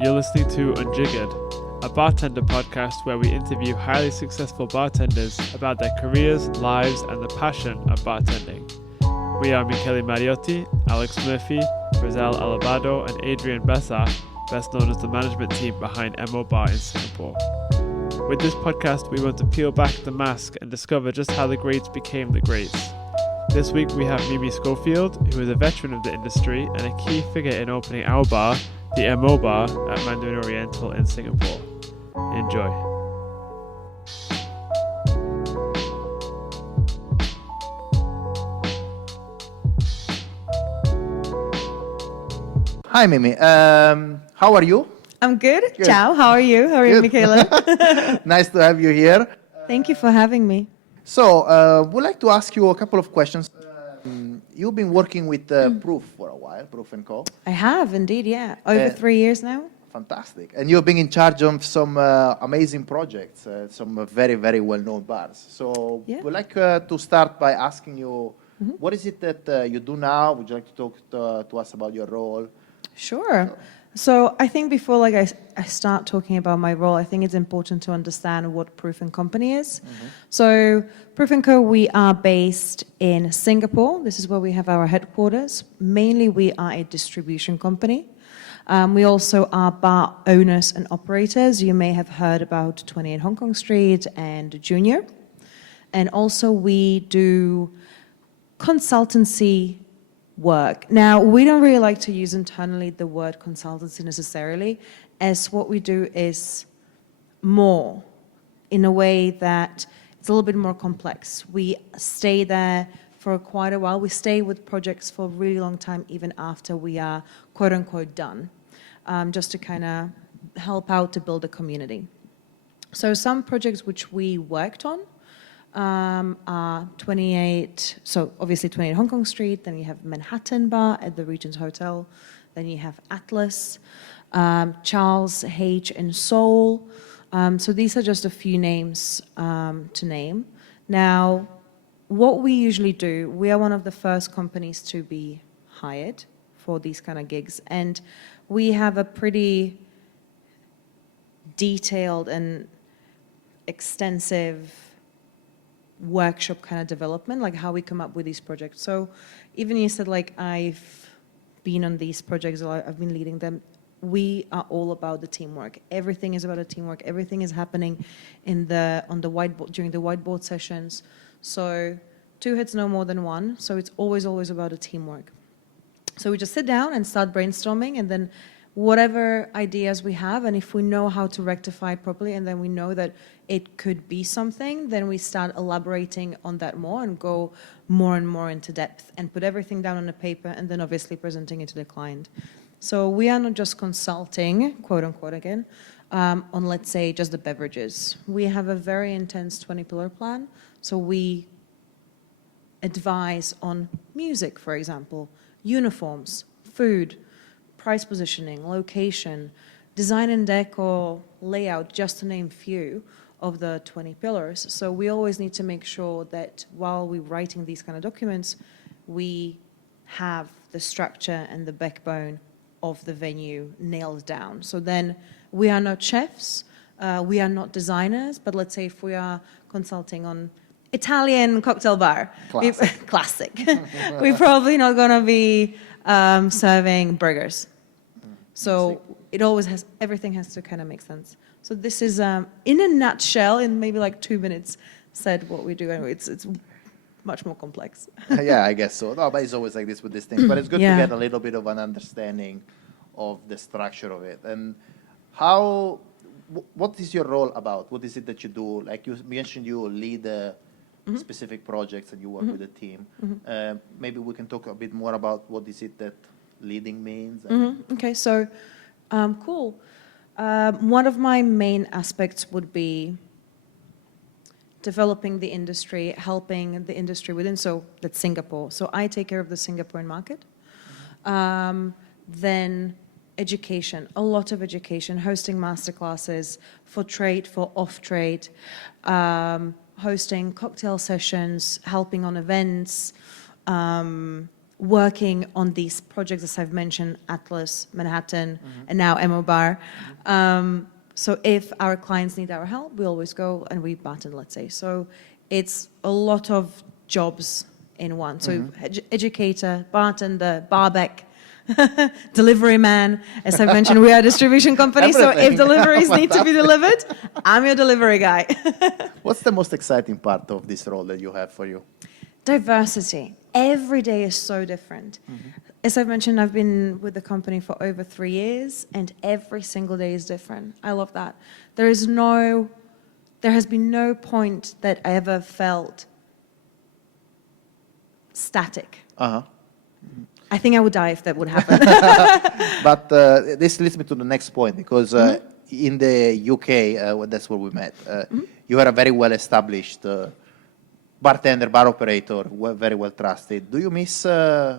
You're listening to Unjiggered, a bartender podcast where we interview highly successful bartenders about their careers, lives, and the passion of bartending. We are Michele Mariotti, Alex Murphy, Rizal Alabado, and Adrian Bessa, best known as the management team behind MO Bar in Singapore. With this podcast, we want to peel back the mask and discover just how the greats became the greats. This week we have Mimi Schofield, who is a veteran of the industry and a key figure in opening our bar, the MO Bar, at Mandarin Oriental in Singapore. Enjoy. Hi, Mimi. How are you? I'm good. Good. Ciao. How are you? How are you, Michaela? Nice to have you here. Thank you for having me. So, we'd like to ask you a couple of questions. You've been working with Proof for a while, Proof & Co. I have indeed, yeah. Over 3 years now. Fantastic. And you've been in charge of some amazing projects, some very, very well-known bars. So, Yeah. we'd like to start by asking you, what is it that you do now? Would you like to talk to us about your role? Sure. So I think before I start talking about my role, I think it's important to understand what Proof & Company is. So Proof & Co, we are based in Singapore. This is where we have our headquarters. Mainly we are a distribution company. We also are bar owners and operators. You may have heard about 28 Hong Kong Street and Junior. And also we do consultancy work. Now, we don't really like to use internally the word consultancy necessarily, as what we do is more in a way that it's a little bit more complex. We stay there for quite a while. We stay with projects for a really long time, even after we are quote unquote done, just to kind of help out to build a community. So some projects which we worked on are 28, so obviously 28 Hong Kong Street, then you have Manhattan Bar at the Regent's Hotel, then you have Atlas, Charles H. and Seoul. So these are just a few names to name. Now, what we usually do, we are one of the first companies to be hired for these kind of gigs, and we have a pretty detailed and extensive workshop kind of development, like how we come up with these projects. So even you said like I've been on these projects, or I've been leading them, we are all about the teamwork. Everything is about a teamwork. Everything is happening on the whiteboard during the whiteboard sessions. So two heads know more than one. So it's always about a teamwork. So we just sit down and start brainstorming, and then whatever ideas we have, and if we know how to rectify it properly, and then we know that it could be something, then we start elaborating on that more and go more and more into depth and put everything down on a paper, and then obviously presenting it to the client. So we are not just consulting, quote unquote again, on let's say just the beverages. We have a very intense 20-pillar plan. So we advise on music, for example, uniforms, food, price positioning, location, design and decor, layout, just to name few of the 20 pillars. So we always need to make sure that while we're writing these kind of documents, we have the structure and the backbone of the venue nailed down. So then we are not chefs, we are not designers, but let's say if we are consulting on Italian cocktail bar, classic. We're probably not gonna be serving burgers. So it always has, everything has to kind of make sense. So this is, in a nutshell, in maybe like 2 minutes, said what we do. Anyway, it's much more complex. Yeah, I guess so. No, but it's always like this with these things. But it's good Yeah. to get a little bit of an understanding of the structure of it. And what is your role about? What is it that you do? Like you mentioned, you lead specific projects and you work with a team. Maybe we can talk a bit more about what is it that leading means. Okay, so cool. One of my main aspects would be developing the industry, helping the industry within, so that's Singapore. So I take care of the Singaporean market. Then education, a lot of education, hosting masterclasses for trade, for off-trade, hosting cocktail sessions, helping on events, working on these projects, as I've mentioned, Atlas, Manhattan, and now Emo Bar. So if our clients need our help, we always go and we bartend, let's say. So it's a lot of jobs in one. So educator, bartender, barback, delivery man. As I've mentioned, we are a distribution company, so if deliveries need to be delivered, I'm your delivery guy. What's the most exciting part of this role that you have for you? Diversity. Every day is so different. As I've mentioned, I've been with the company for over 3 years, and every single day is different. I love that. There has been no point that I ever felt static. I think I would die if that would happen. But this leads me to the next point, because in the UK, that's where we met, you are a very well-established bartender, bar operator, very well trusted. Do you miss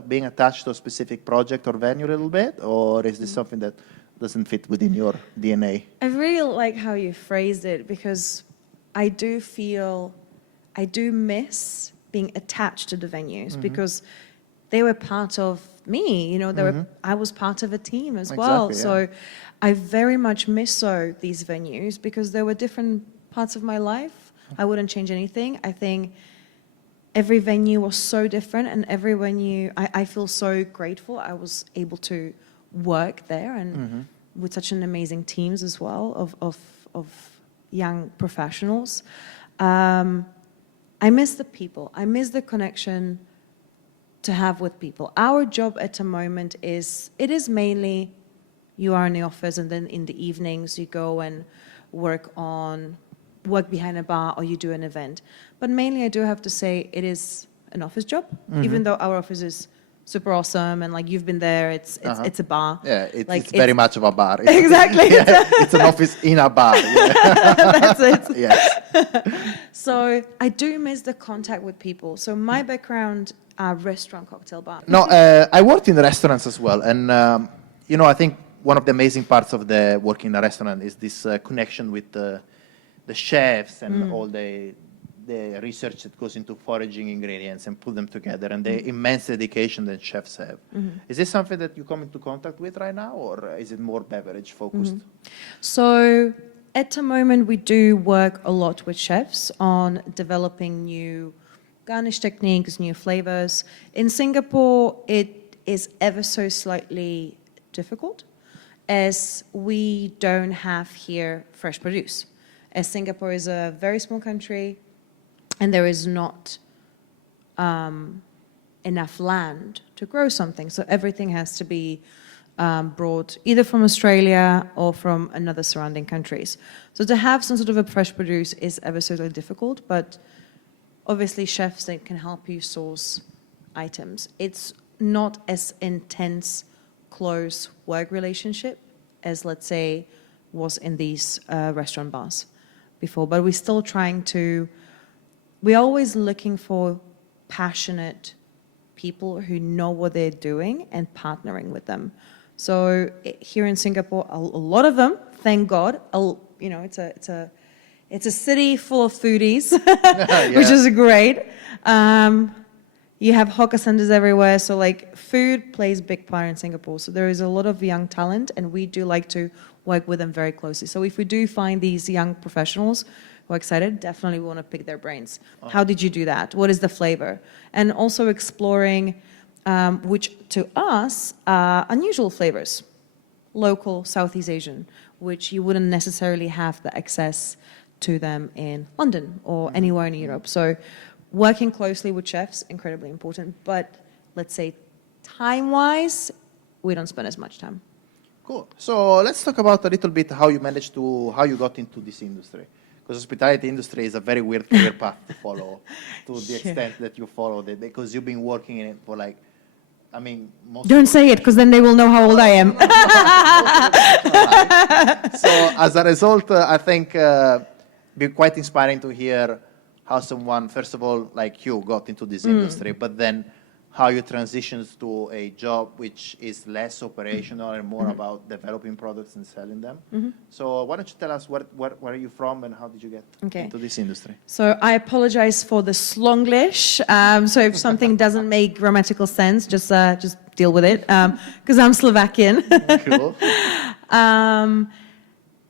being attached to a specific project or venue a little bit, or is this something that doesn't fit within your DNA? I really like how you phrased it, because I do miss being attached to the venues, because they were part of me, I was part of a team as well. Exactly, yeah. So I very much miss these venues, because there were different parts of my life. I wouldn't change anything. I think every venue was so different, and every venue, I feel so grateful I was able to work there, and with such an amazing teams as well of young professionals. I miss the people. I miss the connection to have with people. Our job at the moment is mainly you are in the office, and then in the evenings you go and work behind a bar, or you do an event. But mainly, I do have to say, it is an office job, even though our office is super awesome, and like you've been there, it's a bar. Yeah, like, it's very much of a bar. Exactly. It's an office in a bar. Yeah. That's it. Yes. So I do miss the contact with people. So my background are restaurant, cocktail bar. No, I worked in restaurants as well, and I think one of the amazing parts of the working in a restaurant is this connection with the chefs and all the research that goes into foraging ingredients and put them together, and the immense dedication that chefs have. Is this something that you come into contact with right now, or is it more beverage focused? So at the moment, we do work a lot with chefs on developing new garnish techniques, new flavors. In Singapore, it is ever so slightly difficult, as we don't have here fresh produce. As Singapore is a very small country, and there is not enough land to grow something. So everything has to be brought either from Australia or from another surrounding countries. So to have some sort of a fresh produce is ever so difficult, but obviously chefs, they can help you source items. It's not as intense, close work relationship as, let's say, was in these restaurant bars before, but we're still we're always looking for passionate people who know what they're doing and partnering with them. So here in Singapore, a lot of them, thank God, it's a city full of foodies, which is great. You have hawker centers everywhere, so like food plays a big part in Singapore. So there is a lot of young talent, and we do like to work with them very closely. So if we do find these young professionals who are excited, definitely we want to pick their brains. How did you do that? What is the flavor? And also exploring which to us are unusual flavors, local Southeast Asian, which you wouldn't necessarily have the access to them in London or anywhere in Europe. So working closely with chefs, incredibly important, but let's say time-wise, we don't spend as much time. Cool. So let's talk about a little bit how you got into this industry. Because hospitality industry is a very weird career path to follow, to the extent that you followed it, because you've been working in it for Don't say it, because then they will know how old I am. So as a result, I think be quite inspiring to hear how someone, first of all, like you, got into this industry, but then how you transition to a job which is less operational and more about developing products and selling them. So why don't you tell us where are you from and how did you get into this industry? So I apologize for the Slonglish. So if something doesn't make grammatical sense, just deal with it, because I'm Slovakian. Cool.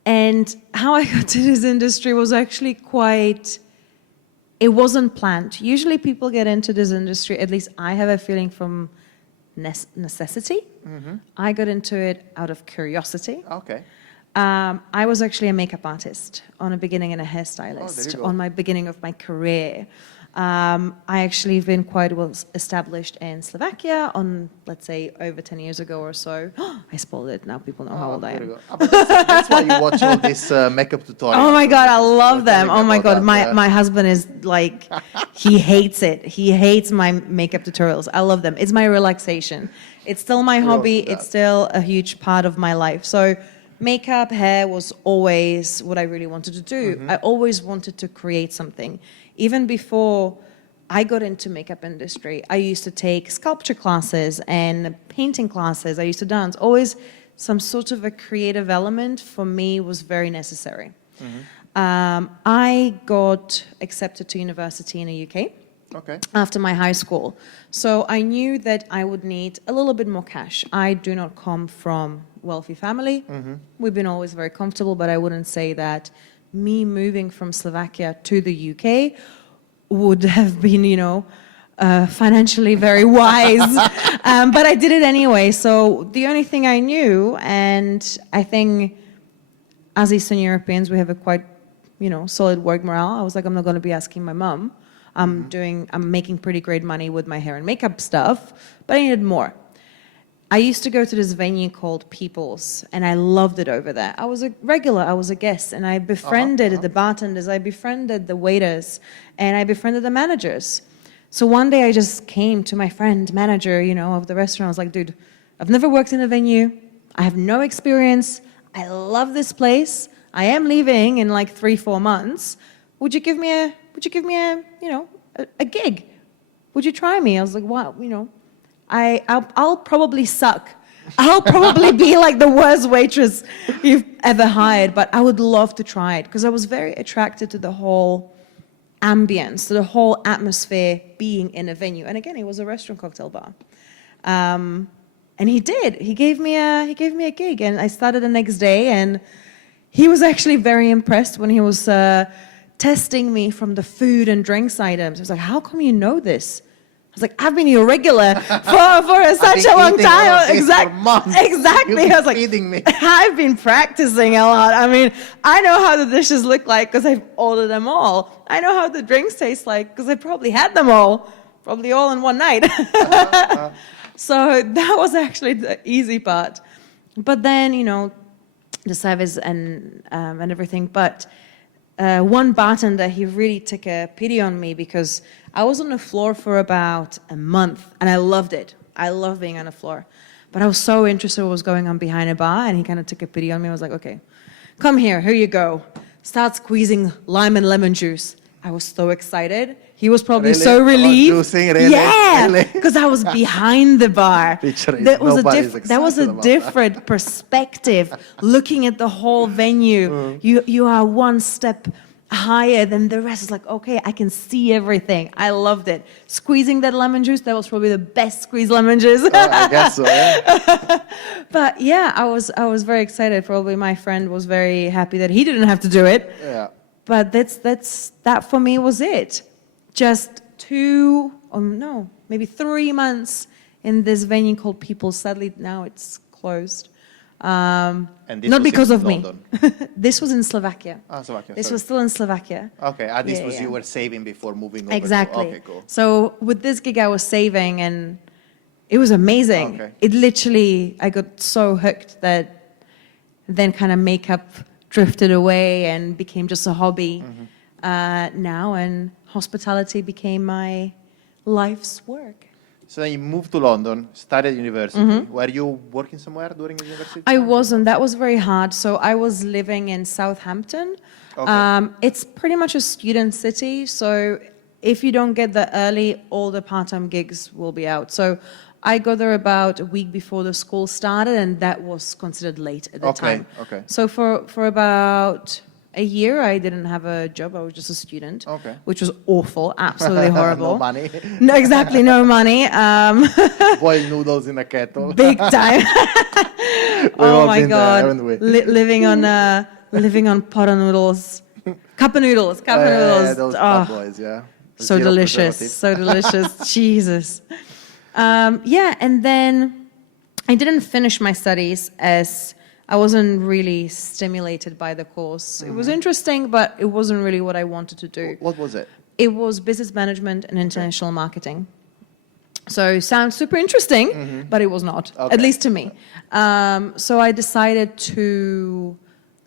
And how I got to this industry was actually it wasn't planned. Usually people get into this industry, at least I have a feeling, from necessity. I got into it out of curiosity. Okay. I was actually a makeup artist on a beginning and a hairstylist there you go. on my beginning of my career. I actually been quite well established in Slovakia on, let's say, over 10 years ago or so. I spoiled it. Now people know how old I am. But that's why you watch all this makeup tutorials. Oh my God, I love them. Telling Oh my about God, that, my husband is like, he hates it. He hates my makeup tutorials. I love them. It's my relaxation. It's still my hobby. It's still a huge part of my life. So makeup, hair was always what I really wanted to do. I always wanted to create something. Even before I got into makeup industry, I used to take sculpture classes and painting classes. I used to dance. Always some sort of a creative element for me was very necessary. I got accepted to university in the UK. After my high school. So I knew that I would need a little bit more cash. I do not come from wealthy family. We've been always very comfortable, but I wouldn't say that me moving from Slovakia to the UK would have been, financially very wise. But I did it anyway. So the only thing I knew, and I think as Eastern Europeans, we have a quite, solid work morale. I was like, I'm not going to be asking my mom. I'm making pretty great money with my hair and makeup stuff, but I needed more. I used to go to this venue called People's, and I loved it over there. I was a regular, I was a guest, and I befriended the bartenders, I befriended the waiters, and I befriended the managers. So one day I just came to my friend, manager, of the restaurant. I was like, dude, I've never worked in a venue. I have no experience. I love this place. I am leaving in like 3-4 months. Would you give me a gig? Would you try me? I was like, wow, I'll probably suck. I'll probably be like the worst waitress you've ever hired, but I would love to try it because I was very attracted to the whole ambience, to the whole atmosphere being in a venue. And again, it was a restaurant cocktail bar. And he did. He gave me a gig, and I started the next day. And he was actually very impressed when he was testing me from the food and drinks items. I was like, "How come you know this?" I was like, "I've been your regular for such a long time." Exactly. I was like, feeding me. I've been practicing a lot. I mean, I know how the dishes look like because I've ordered them all. I know how the drinks taste like because I probably had them all in one night. So that was actually the easy part. But then, the service and everything. But one bartender, he really took a pity on me because I was on the floor for about a month, and I loved it. I love being on the floor. But I was so interested in what was going on behind a bar, and he kind of took a pity on me. I was like, okay, come here you go. Start squeezing lime and lemon juice. I was so excited. He was probably so relieved. Really? Yeah, because I was behind the bar. That was a different perspective, looking at the whole venue. You are one step higher than the rest. It's like, okay, I can see everything. I loved it. Squeezing that lemon juice, that was probably the best squeezed lemon juice. I guess so, yeah. But yeah, I was very excited. Probably my friend was very happy that he didn't have to do it. Yeah. But that for me was it. Just 3 months in this venue called People. Sadly, now it's closed. And this not was because in of London. me. This was in Slovakia. Slovakia. This was still in Slovakia. Okay, this was Yeah. you were saving before moving over. Exactly. Okay, cool. So with this gig, I was saving, and it was amazing. Okay. It literally, I got so hooked that then kind of makeup drifted away and became just a hobby now, and hospitality became my life's work. So then you moved to London, studied university. Were you working somewhere during the university? I wasn't. That was very hard. So I was living in Southampton. Okay. It's pretty much a student city. So if you don't get there early, all the part-time gigs will be out. So I got there about a week before the school started, and that was considered late at the time. Okay. So for about a year, I didn't have a job. I was just a student, which was awful, absolutely horrible. No money. No, exactly, no money. Boiled noodles in a kettle. Big time. Oh my God. There, living on pot of noodles. Cup of noodles. Yeah, those bad boys, yeah. So Zero delicious. preservative. So delicious. Jesus. Yeah, and then I didn't finish my studies as I wasn't really stimulated by the course. It was interesting, but it wasn't really what I wanted to do. What was it? It was business management and international marketing. So sounds super interesting, but it was not, at least to me. So I decided to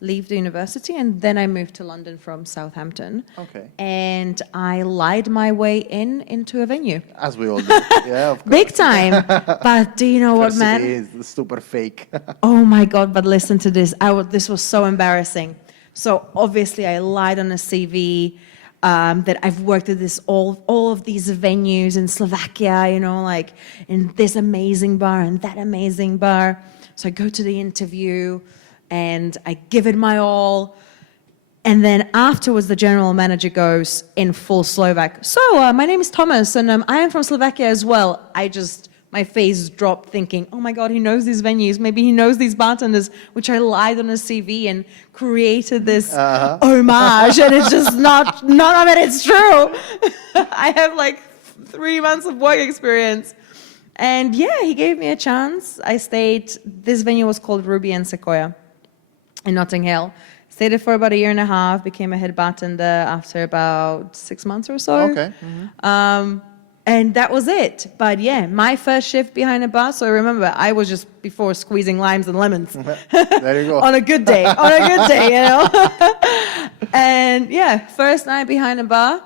leave the university, and then I moved to London from Southampton. Okay. And I lied my way into a venue. As we all do. Yeah, of course. Big time. But do you know what, man? It is super fake. Oh my God, but listen to this. This was so embarrassing. So obviously I lied on a CV that I've worked at all of these venues in Slovakia, you know, like in this amazing bar and that amazing bar. So I go to the interview and I give it my all. And then afterwards, the general manager goes in full Slovak. So my name is Thomas, and I am from Slovakia as well. My face dropped thinking, oh my God, he knows these venues. Maybe he knows these bartenders, which I lied on a CV and created this homage. And it's just none of it is true. I have like 3 months of work experience. And yeah, he gave me a chance. I stayed, this venue was called Ruby and Sequoia in Notting Hill. Stayed there for about a year and a half, became a head bartender after about 6 months or so. Okay. And that was it. But yeah, my first shift behind a bar, so I remember I was just before squeezing limes and lemons. There you go. On a good day, you know. And yeah, first night behind a bar,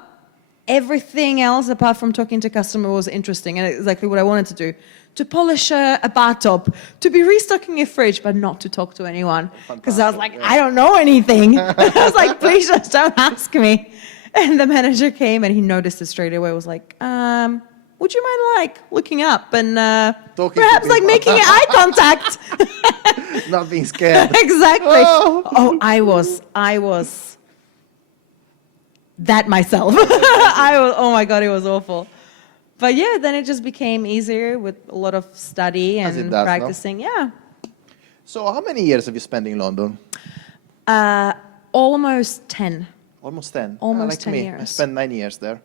everything else apart from talking to customer was interesting and exactly what I wanted to do. To polish a bar top, to be restocking a fridge, but not to talk to anyone. Because I was like, I don't know anything. I was like, please just don't ask me. And the manager came and he noticed it straight away. Was like, would you mind like looking up and perhaps like making eye contact? Not being scared. Exactly. Oh, I was that myself. Oh my God, it was awful. But yeah, then it just became easier with a lot of study and practicing. No? Yeah. So how many years have you spent in London? Almost 10. Almost 10. Almost like 10 me. years. I spent 9 years there.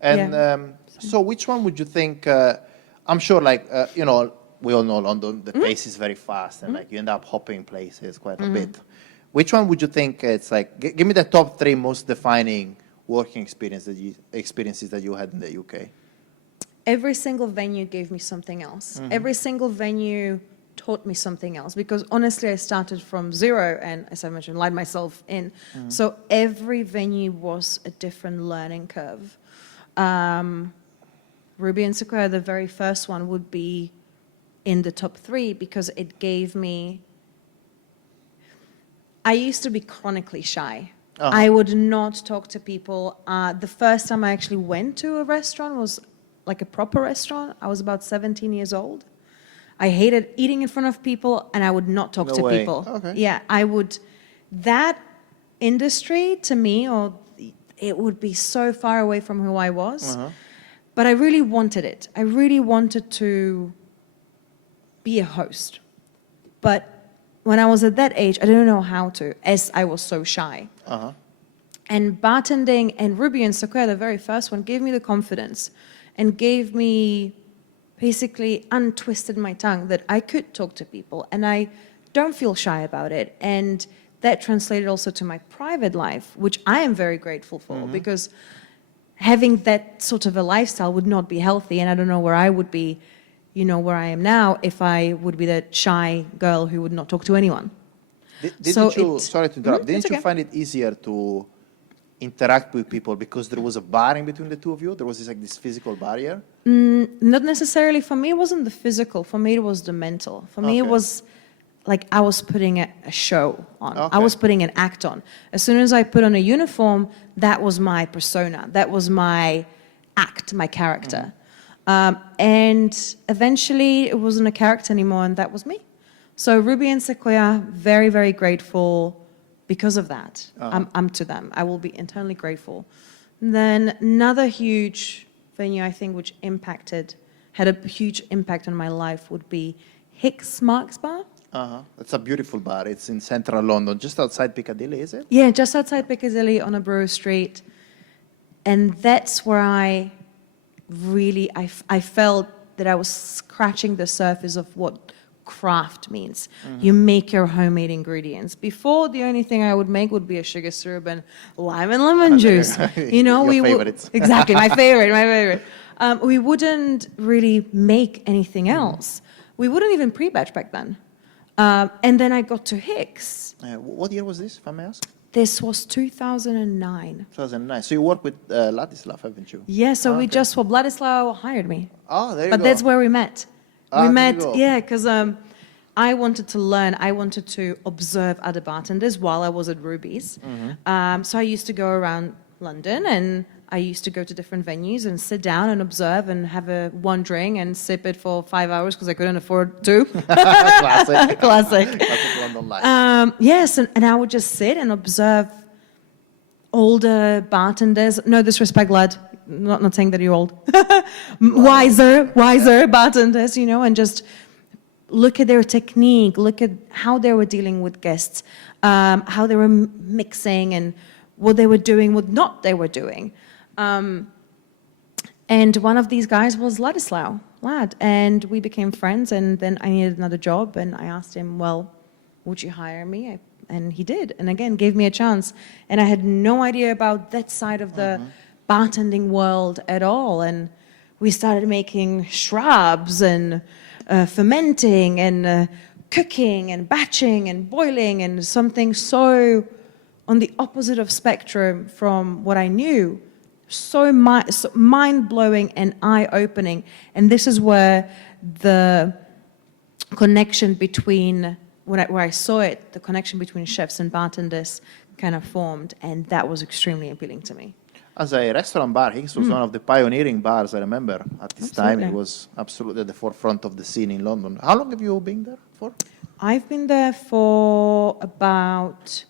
And so which one would you think, I'm sure like, you know, we all know London, the pace is very fast and like you end up hopping places quite a bit. Which one would you think it's like, give me the top 3 most defining working experiences that you had in the UK? Every single venue gave me something else. Every single venue taught me something else because honestly I started from zero and as I mentioned lied myself in. So every venue was a different learning curve. Ruby and Sequoia, the very first one, would be in the top 3 because it gave me, I used to be chronically shy. I would not talk to people. The first time I actually went to a restaurant was like a proper restaurant. I was about 17 years old. I hated eating in front of people and I would not talk to people. Okay. Yeah, I would, that industry to me, or it would be so far away from who I was. But I really wanted it. I really wanted to be a host. But when I was at that age, I didn't know how to, as I was so shy. And bartending and Ruby and Sequoia, the very first one, gave me the confidence and gave me, basically untwisted my tongue that I could talk to people and I don't feel shy about it. And that translated also to my private life, which I am very grateful for because having that sort of a lifestyle would not be healthy. And I don't know where I would be, you know, where I am now if I would be that shy girl who would not talk to anyone. Sorry to interrupt, didn't you find it easier to interact with people because there was a bar in between the two of you? There was this physical barrier? Not necessarily. For me, it wasn't the physical. For me, it was the mental. For me, it was like I was putting a show on. I was putting an act on. As soon as I put on a uniform, that was my persona. That was my act my character. And eventually it wasn't a character anymore, and that was me. So Ruby and Sequoia, very, very grateful because of that. I'm to them. I will be eternally grateful. And then another huge venue, I think, which had a huge impact on my life would be Hicks Marks Bar. It's a beautiful bar. It's in central London, just outside Piccadilly, is it? Yeah, just outside Piccadilly on a Brewer Street. And that's where I felt that I was scratching the surface of what craft means. You make your homemade ingredients. Before, the only thing I would make would be a sugar syrup and lime and lemon juice. You know, Your favorites. Exactly, my favorite. We wouldn't really make anything else. We wouldn't even pre-batch back then. And then I got to Hicks. What year was this, if I may ask? This was 2009. 2009. So you work with Ladislav, haven't you? Yeah, so we okay. just swapped. Ladislav hired me. Oh, there you But go. that's where we met. Ah, We there you met, go. yeah, because I wanted to learn. I wanted to observe other bartenders while I was at Ruby's. So I used to go around London, and I used to go to different venues and sit down and observe and have one drink and sip it for 5 hours because I couldn't afford two. Classic. Classic. Classic London life. Yes, and I would just sit and observe older bartenders. No disrespect, lad. Not saying that you're old. wiser bartenders, you know, and just look at their technique, look at how they were dealing with guests, how they were mixing and what they were doing, what not they were doing. And one of these guys was Lad, and we became friends, and then I needed another job, and I asked him, well, would you hire me? And he did, and again, gave me a chance. And I had no idea about that side of the bartending world at all, and we started making shrubs and fermenting and cooking and batching and boiling, and something so on the opposite of spectrum from what I knew, so mind-blowing and eye-opening. And this is where the connection between, where I saw it, the connection between chefs and bartenders kind of formed, and that was extremely appealing to me. As a restaurant bar, Hicks was one of the pioneering bars, I remember. At this time, Absolutely. it was absolutely at the forefront of the scene in London. How long have you been there for? I've been there for about,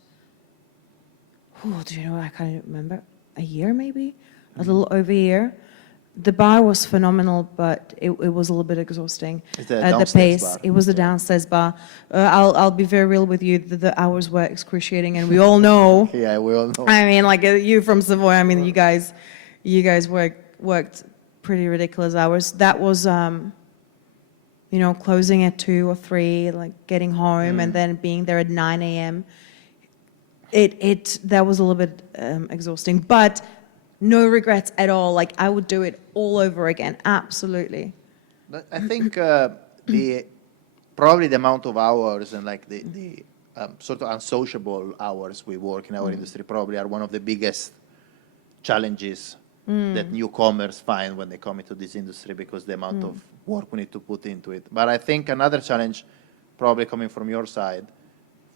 do you know, I can't remember, a year maybe? A little over a year. The bar was phenomenal, but it was a little bit exhausting. It's the The downstairs pace, bar. it was the downstairs bar. I'll be very real with you, the hours were excruciating, and we all know. Yeah, we all know. I mean, like you from Savoy, I mean, you guys worked pretty ridiculous hours. That was, you know, closing at 2 or 3, like getting home and then being there at 9 a.m. That was a little bit exhausting, but no regrets at all. Like I would do it all over again. Absolutely. But I think probably the amount of hours and like the sort of unsociable hours we work in our industry probably are one of the biggest challenges that newcomers find when they come into this industry, because the amount of work we need to put into it. But I think another challenge, probably coming from your side,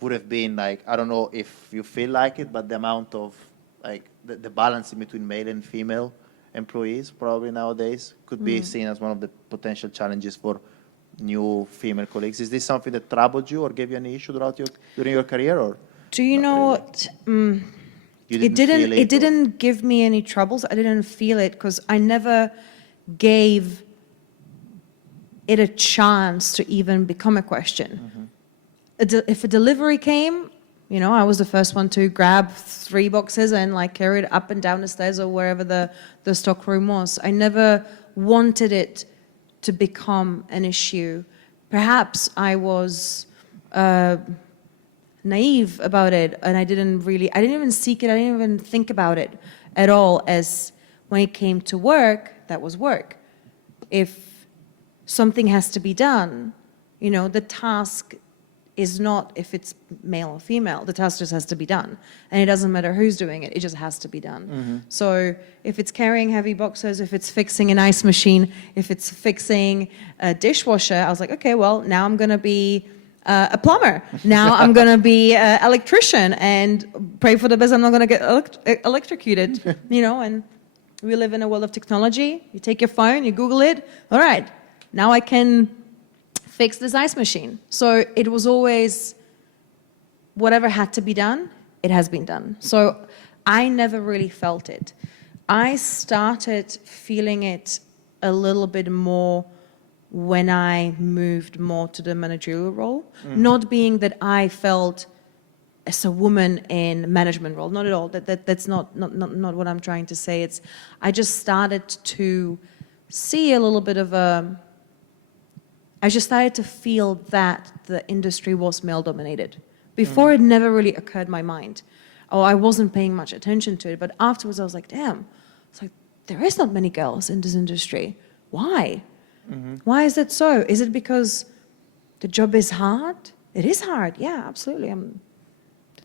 would have been like, I don't know if you feel like it, but the amount of like the balance in between male and female employees probably nowadays could be seen as one of the potential challenges for new female colleagues. Is this something that troubled you or gave you any issue during your career, or? Do you know really? what? You It feel or- didn't give me any troubles. I didn't feel it because I never gave it a chance to even become a question. If a delivery came, you know, I was the first one to grab 3 boxes and like carry it up and down the stairs or wherever the stock room was. I never wanted it to become an issue. Perhaps I was naive about it, and I didn't even seek it, I didn't even think about it at all, as when it came to work, that was work. If something has to be done, you know, the task is not if it's male or female, the task just has to be done. And it doesn't matter who's doing it, it just has to be done. So if it's carrying heavy boxes, if it's fixing an ice machine, if it's fixing a dishwasher, I was like, okay, well, now I'm gonna be a plumber. Now I'm gonna be an electrician, and pray for the best I'm not gonna get electrocuted, you know, and We live in a world of technology. You take your phone, you Google it. All right, now I can fix this ice machine. So it was always whatever had to be done, it has been done. So I never really felt it. I started feeling it a little bit more when I moved more to the managerial role. Not being that I felt as a woman in management role, not at all. That's not what I'm trying to say. It's I just started to see a little bit of a. I just started to feel that the industry was male dominated. Before it never really occurred in my mind. Oh, I wasn't paying much attention to it, but afterwards I was like, damn, it's like there is not many girls in this industry. Why? Why is that so? Is it because the job is hard? It is hard, yeah, absolutely.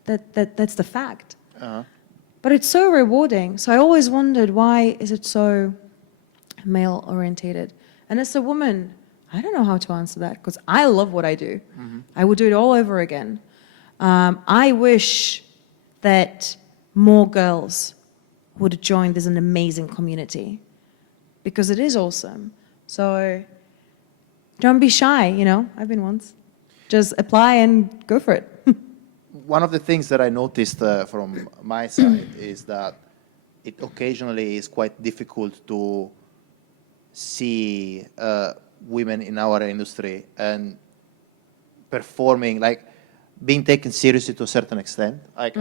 That's the fact. But it's so rewarding. So I always wondered, why is it so male orientated? And as a woman, I don't know how to answer that because I love what I do. I would do it all over again. I wish that more girls would join this an amazing community because it is awesome. So don't be shy, you know, I've been once. Just apply and go for it. One of the things that I noticed from my side is that it occasionally is quite difficult to see women in our industry and performing, like being taken seriously to a certain extent. Like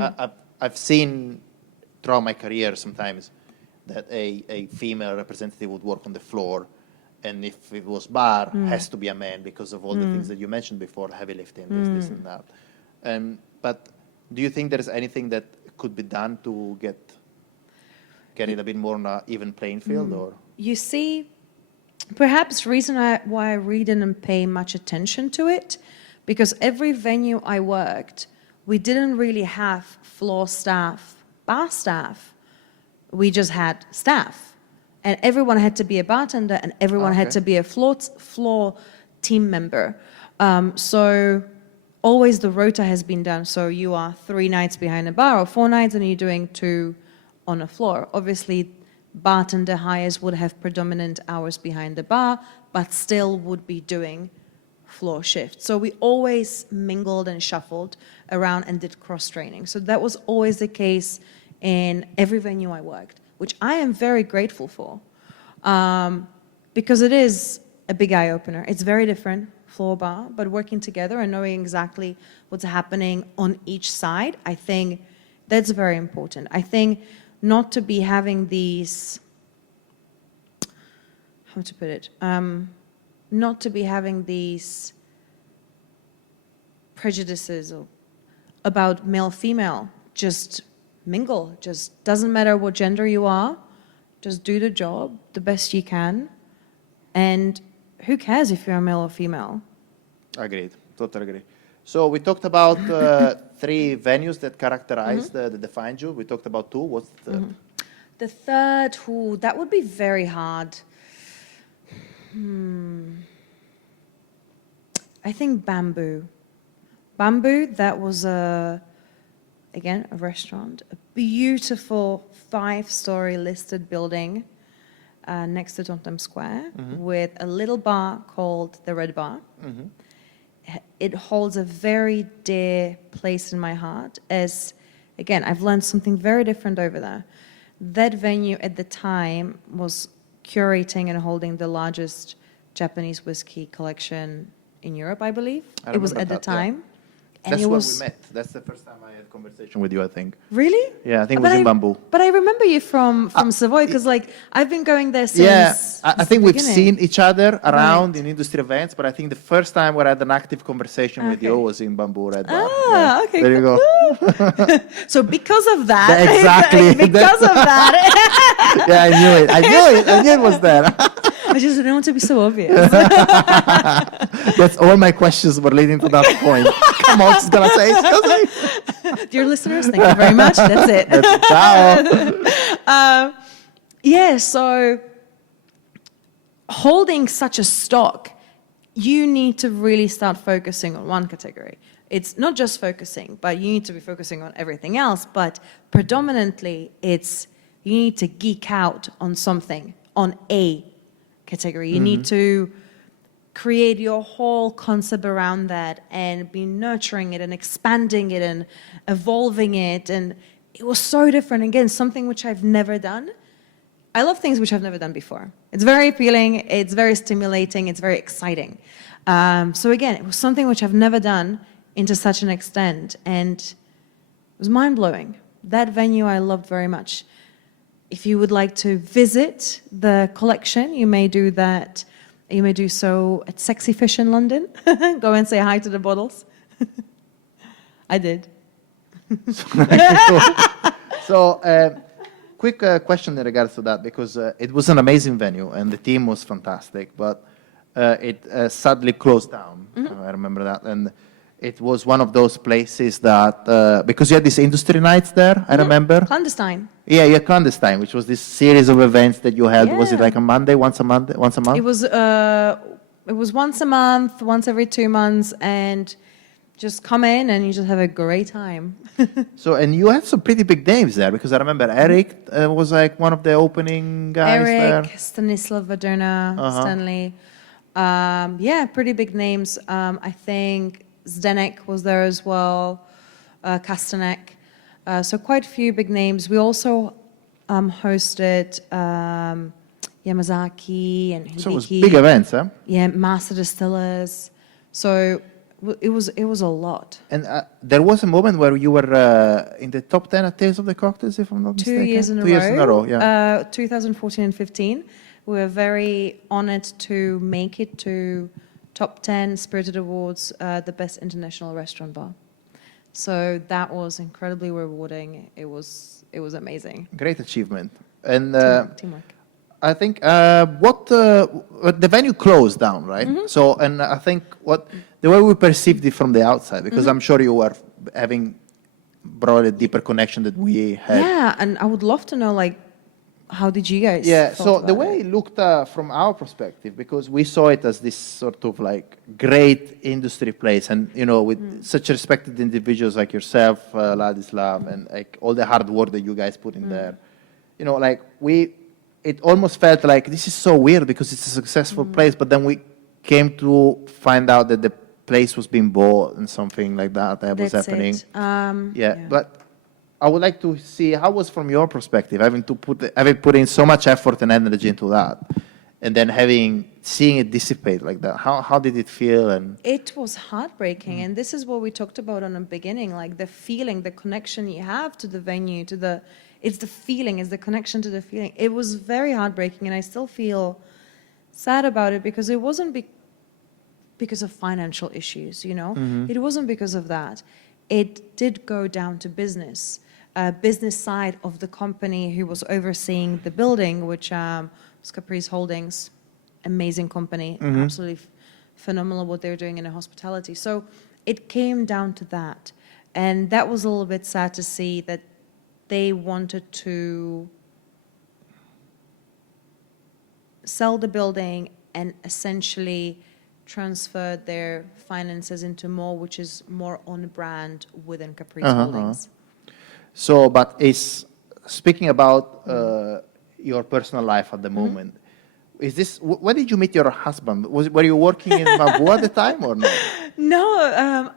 I've seen throughout my career sometimes that a female representative would work on the floor, and if it was bar, has to be a man because of all the things that you mentioned before, heavy lifting, this and that. But do you think there is anything that could be done to get it a bit more on an even playing field? Or you see, perhaps reason why I really didn't pay much attention to it, because every venue I worked, we didn't really have floor staff, bar staff. We just had staff. And everyone had to be a bartender and everyone had to be a floor team member. So always the rota has been done. So you are 3 nights behind a bar or 4 nights and you're doing 2 on a floor. Obviously, bartender hires would have predominant hours behind the bar, but still would be doing floor shifts. So we always mingled and shuffled around and did cross-training. So that was always the case in every venue I worked, which I am very grateful for, because it is a big eye-opener. It's very different, floor bar, but working together and knowing exactly what's happening on each side, I think that's very important. I think not to be having these, how to put it, not to be having these prejudices about male-female, just mingle, just doesn't matter what gender you are, just do the job the best you can, and who cares if you're a male or female? Agreed, totally agree. So we talked about 3 venues that characterized, that defined you. We talked about 2. What's the third? The third, that would be very hard. I think Bamboo. Bamboo, that was again, a restaurant, a beautiful 5-story listed building next to Tottenham Square with a little bar called the Red Bar. It holds a very dear place in my heart as, again, I've learned something very different over there. That venue at the time was curating and holding the largest Japanese whiskey collection in Europe, I believe. It was at the time. Yeah. And that's where we met. That's the first time I had a conversation with you, I think. Really? Yeah, I think it was in Bamboo. But I remember you from Savoy, because like I've been going there since. Yeah, I think we've beginning. seen each other around in industry events, but I think the first time where I had an active conversation with you was in Bamboo Red Bar. Ah, okay. There you go. So because of that, Exactly. because of that, Yeah, I knew it. I knew it was there. I just didn't want to be so obvious. That's all my questions were leading to that point. Come on, she's gonna say, excuse me. Dear listeners, thank you very much. That's it. Ciao. Yeah, so holding such a stock, you need to really start focusing on one category. It's not just focusing, but you need to be focusing on everything else. But predominantly, it's You need to geek out on something, on a category. You need to create your whole concept around that and be nurturing it and expanding it and evolving it. And it was so different. Again, something which I've never done. I love things which I've never done before. It's very appealing. It's very stimulating. It's very exciting. So again, it was something which I've never done into such an extent. And it was mind-blowing. That venue I loved very much. If you would like to visit the collection, you may do that. You may do so at Sexy Fish in London. Go and say hi to the bottles. I did. So, quick question in regards to that, because it was an amazing venue and the team was fantastic, but it sadly closed down. I remember that. And it was one of those places that, because you had these industry nights there, I remember. Clandestine. Yeah, yeah, Clandestine, which was this series of events that you had. Was it like a Monday, once a month? It was once a month, once every 2 months, and just come in and you just have a great time. So, and you had some pretty big names there, because I remember Eric was like one of the opening guys there. Eric, Stanislav Vaderna, Stanley. Yeah, pretty big names. I think Zdenek was there as well, Kastanek. So quite a few big names. We also hosted Yamazaki and Hibiki. So it was big events, huh? Yeah, Master Distillers. So it was a lot. And there was a moment where you were in the top 10 at Tales of the Cocktails, if I'm not mistaken. 2 years in a row. 2 years in a row, yeah. 2014 and 15. We were very honored to make it to top 10 Spirited Awards, the best international restaurant bar. So that was incredibly rewarding. It was amazing. Great achievement. And Teamwork. I think the venue closed down, right? So, and I think the way we perceived it from the outside, because I'm sure you were having brought a deeper connection that we had. Yeah, and I would love to know, like, how did you guys? Yeah, felt so about the way it looked from our perspective, because we saw it as this sort of like great industry place, and you know, with such respected individuals like yourself, Ladislav, and like all the hard work that you guys put in there, you know, like it almost felt like this is so weird because it's a successful place, but then we came to find out that the place was being bought and something like that was That's happening. it. Yeah, but I would like to see how was from your perspective, having put in so much effort and energy into that, and then seeing it dissipate like that. How did it feel? And It was heartbreaking, and this is what we talked about on the beginning, like the feeling, the connection you have to the venue, it's the feeling, it's the connection to the feeling. It was very heartbreaking, and I still feel sad about it because it wasn't because of financial issues, you know? It wasn't because of that. It did go down to business side of the company who was overseeing the building, which was Caprice Holdings, amazing company, absolutely phenomenal what they're doing in the hospitality. So it came down to that. And that was a little bit sad to see that they wanted to sell the building and essentially transfer their finances into more, which is more on brand within Caprice Holdings. so, but speaking about your personal life at the moment, is this, when did you meet your husband? Were you working in Bamboo at the time or no? No.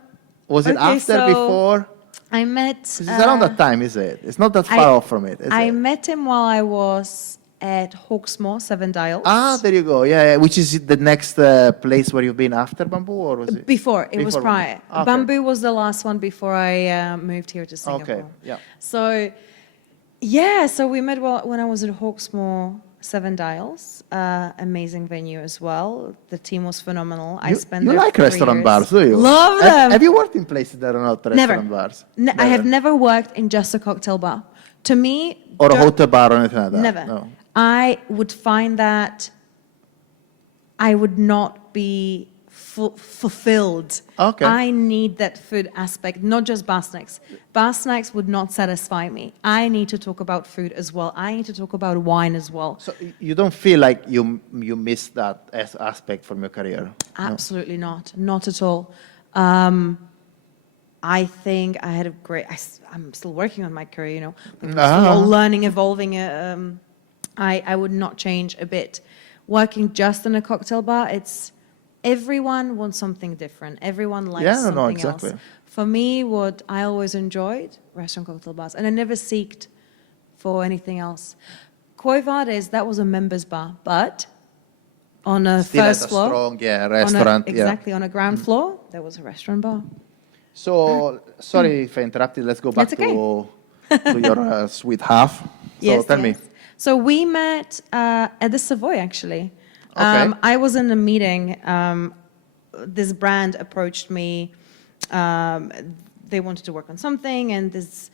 Was it after, before? I met... It's around that time, is it? It's not that far off from it, is I it? met him while I was at Hawksmoor, Seven Dials. Ah, there you go. Yeah. Which is the next place where you've been after Bamboo, or was it? Before, it was prior. Bamboo. Okay. Bamboo was the last one before I moved here to Singapore. Okay, yeah. So, yeah, so we met when I was at Hawksmoor, Seven Dials. Amazing venue as well. The team was phenomenal. I spent there You like 3 restaurant years. bars, do you? Love them. Have you worked in places that are not restaurant bars? I have never worked in just a cocktail bar. To me... Or a hotel bar or anything like that? Never. No. I would find that I would not be fulfilled. Okay. I need that food aspect, not just bar snacks. Bar snacks would not satisfy me. I need to talk about food as well. I need to talk about wine as well. So you don't feel like you miss that aspect from your career? Absolutely not. Not at all. I think I had a great, I'm still working on my career, you know, I'm still learning, evolving. I would not change a bit. Working just in a cocktail bar, it's, everyone wants something different. Everyone likes something else. For me, what I always enjoyed, restaurant cocktail bars, and I never seeked for anything else. Koi Vades, that was a members bar, but on a Still first at a floor. strong restaurant. Exactly, on a ground floor, there was a restaurant bar. So, sorry if I interrupted. Let's go back to your sweet half. So tell me. So we met at the Savoy, actually. Okay. I was in a meeting. This brand approached me. They wanted to work on something, and this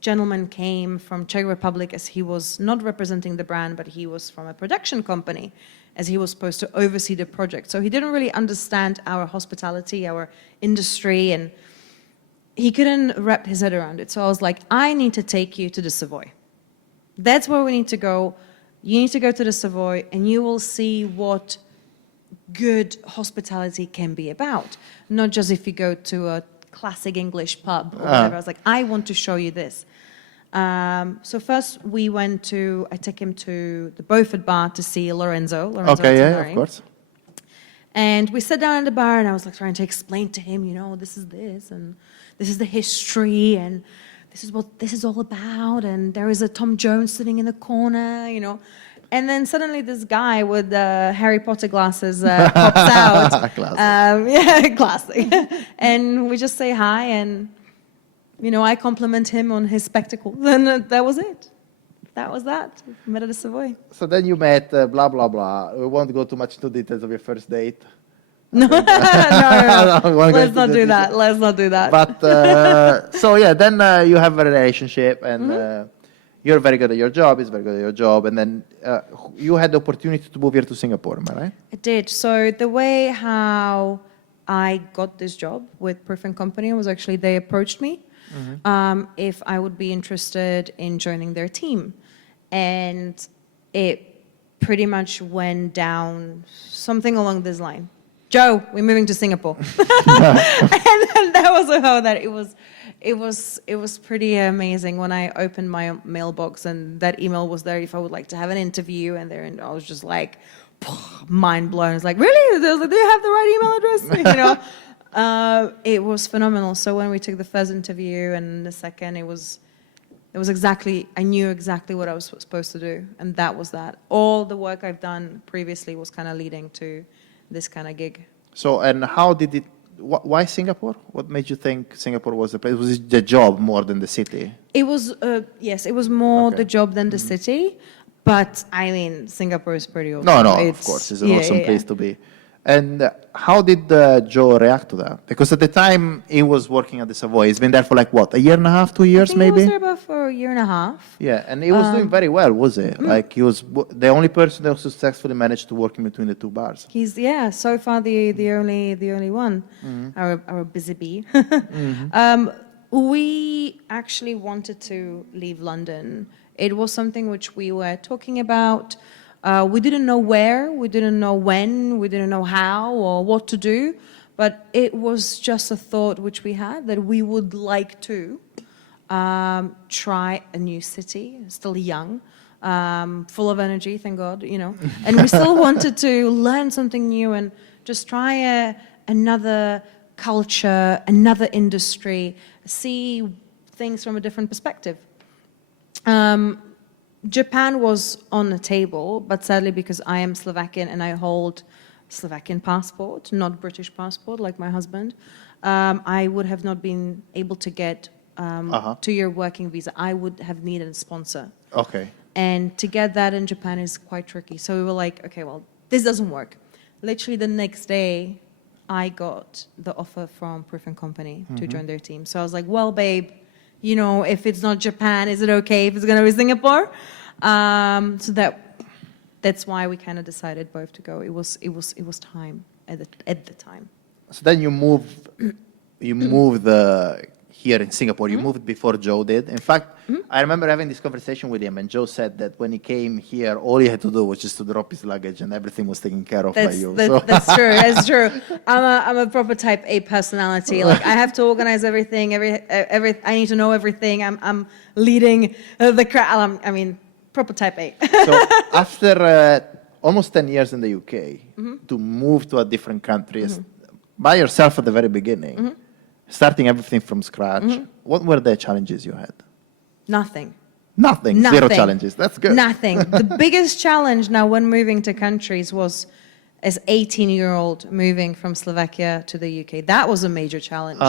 gentleman came from Czech Republic, as he was not representing the brand, but he was from a production company, as he was supposed to oversee the project. So he didn't really understand our hospitality, our industry, and he couldn't wrap his head around it. So I was like, I need to take you to the Savoy. That's where we need to go. You need to go to the Savoy, and you will see what good hospitality can be about. Not just if you go to a classic English pub or whatever. I was like, I want to show you this. So first I took him to the Beaufort bar to see Lorenzo. Okay, yeah, of course. And we sat down at the bar, and I was like trying to explain to him, you know, this is this, and this is the history, and this is what this is all about, and there is a Tom Jones sitting in the corner, you know. And then suddenly this guy with Harry Potter glasses pops out. Classic. Classic. And we just say hi, and, you know, I compliment him on his spectacles, and that was it. That was that. Met at the Savoy. So then you met, blah, blah, blah. We won't go too much into details of your first date. No, no. Let's not do that. Let's not do that. But, so yeah, then you have a relationship, and you're very good at your job, he's very good at your job, and then you had the opportunity to move here to Singapore, am I right? I did. So the way how I got this job with Proof & Company was actually they approached me if I would be interested in joining their team. And it pretty much went down something along this line. Joe, we're moving to Singapore. And then that was how that it was pretty amazing when I opened my mailbox and that email was there if I would like to have an interview, and I was just like mind blown. It's like, really? I was like, do you have the right email address? You know, it was phenomenal. So when we took the first interview and the second, it was exactly, I knew exactly what I was supposed to do, and that was that. All the work I've done previously was kind of leading to this kind of gig. So, and how did it, why Singapore? What made you think Singapore was the place? Was it the job more than the city? It was, yes, it was more the job than the city, but I mean, Singapore is pretty awesome. No, of course, it's an awesome place to be. And how did Joe react to that? Because at the time he was working at the Savoy. He's been there for like what, a year and a half, 2 years I think maybe? He was there about for a year and a half. Yeah, and he was doing very well, was he? Like he was the only person that successfully managed to work in between the two bars. He's so far the only one. Our busy bee. We actually wanted to leave London. It was something which we were talking about. We didn't know where, we didn't know when, we didn't know how or what to do, but it was just a thought which we had that we would like to try a new city, still young, full of energy, thank God, you know, and we still wanted to learn something new and just try another culture, another industry, see things from a different perspective. Japan was on the table, but sadly because I am Slovakian and I hold Slovakian passport, not British passport like my husband, I would have not been able to get 2-year working visa. I would have needed a sponsor. Okay. And to get that in Japan is quite tricky. So we were like, okay, well, this doesn't work. Literally the next day, I got the offer from Proof & Company to join their team. So I was like, well, babe, you know, if it's not Japan, is it okay if it's going to be Singapore? So that's why we kind of decided both to go. It was time at the time. So then you moved here in Singapore. You moved before Joe did. In fact, I remember having this conversation with him, and Joe said that when he came here, all he had to do was just to drop his luggage, and everything was taken care of by you. That's true. That's true. I'm a proper Type A personality. Like I have to organize everything. I need to know everything. I'm leading the crowd. I mean, proper Type A. So after almost 10 years in the UK, to move to a different country by yourself at the very beginning, starting everything from scratch, what were the challenges you had? Nothing. Nothing. Zero challenges. That's good. Nothing. The biggest challenge now when moving to countries was as 18-year-old moving from Slovakia to the UK. That was a major challenge.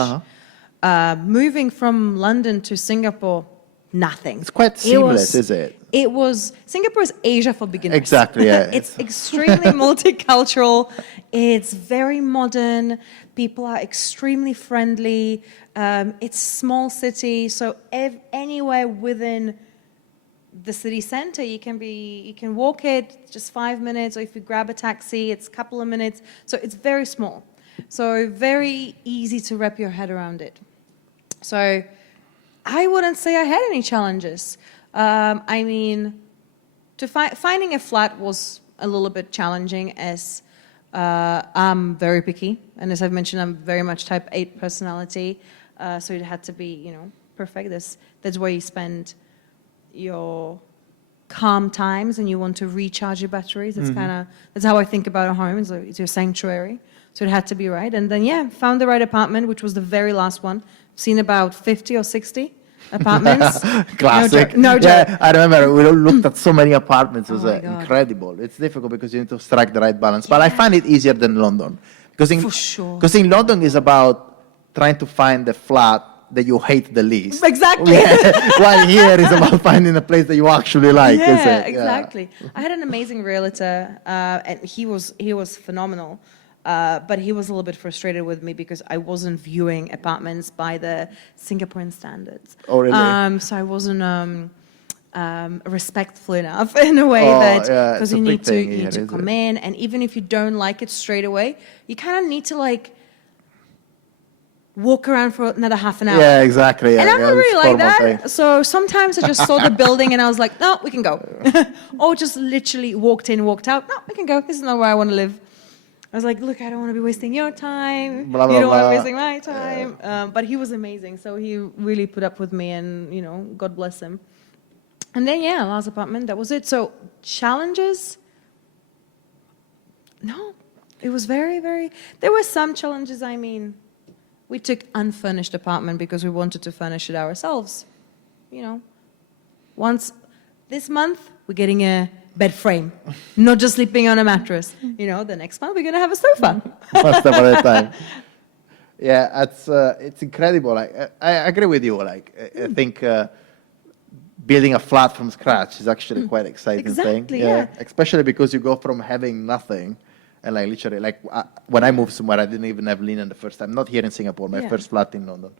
Moving from London to Singapore, nothing. It's quite seamless, is it? It was, Singapore is Asia for beginners. Exactly, yeah. It's extremely multicultural. It's very modern. People are extremely friendly. It's a small city, so anywhere within the city center, you can walk it just 5 minutes, or if you grab a taxi, it's a couple of minutes. So it's very small. So very easy to wrap your head around it. So I wouldn't say I had any challenges. I mean, finding a flat was a little bit challenging as I'm very picky. And as I've mentioned, I'm very much Type 8 personality. So it had to be, perfect. That's where you spend your calm times and you want to recharge your batteries. That's how I think about a home. It's your sanctuary. So it had to be right. And then, found the right apartment, which was the very last one. Seen about 50 or 60 apartments. Classic. No joke. Yeah, I remember we looked at so many apartments. It was incredible. It's difficult because you need to strike the right balance. But I find it easier than London. Because in London is about trying to find the flat that you hate the least. Exactly. While here is about finding a place that you actually like. Yeah, exactly. I had an amazing realtor, and he was phenomenal. But he was a little bit frustrated with me because I wasn't viewing apartments by the Singaporean standards. Oh, really? So I wasn't respectful enough in a way because you need to come in, and even if you don't like it straight away, you kind of need to walk around for another half an hour. Yeah, exactly. Yeah, and I'm not really like that. Thing. So sometimes I just saw the building and I was like, no, we can go. Or just literally walked in, walked out. No, we can go. This is not where I want to live. I was like, look, I don't want to be wasting your time. Blah, blah, you don't blah. want to be wasting my time. But he was amazing. So he really put up with me and, God bless him. And then, last apartment, that was it. So challenges? No, it was very, very, there were some challenges. I mean, we took unfurnished apartment because we wanted to furnish it ourselves. Once this month, we're getting a bed frame, not just sleeping on a mattress. The next month we're going to have a sofa. One step at a time. Yeah, it's incredible. I agree with you. I think building a flat from scratch is actually quite exciting thing. Yeah. Especially because you go from having nothing and literally when I moved somewhere, I didn't even have linen the first time. Not here in Singapore, my first flat in London.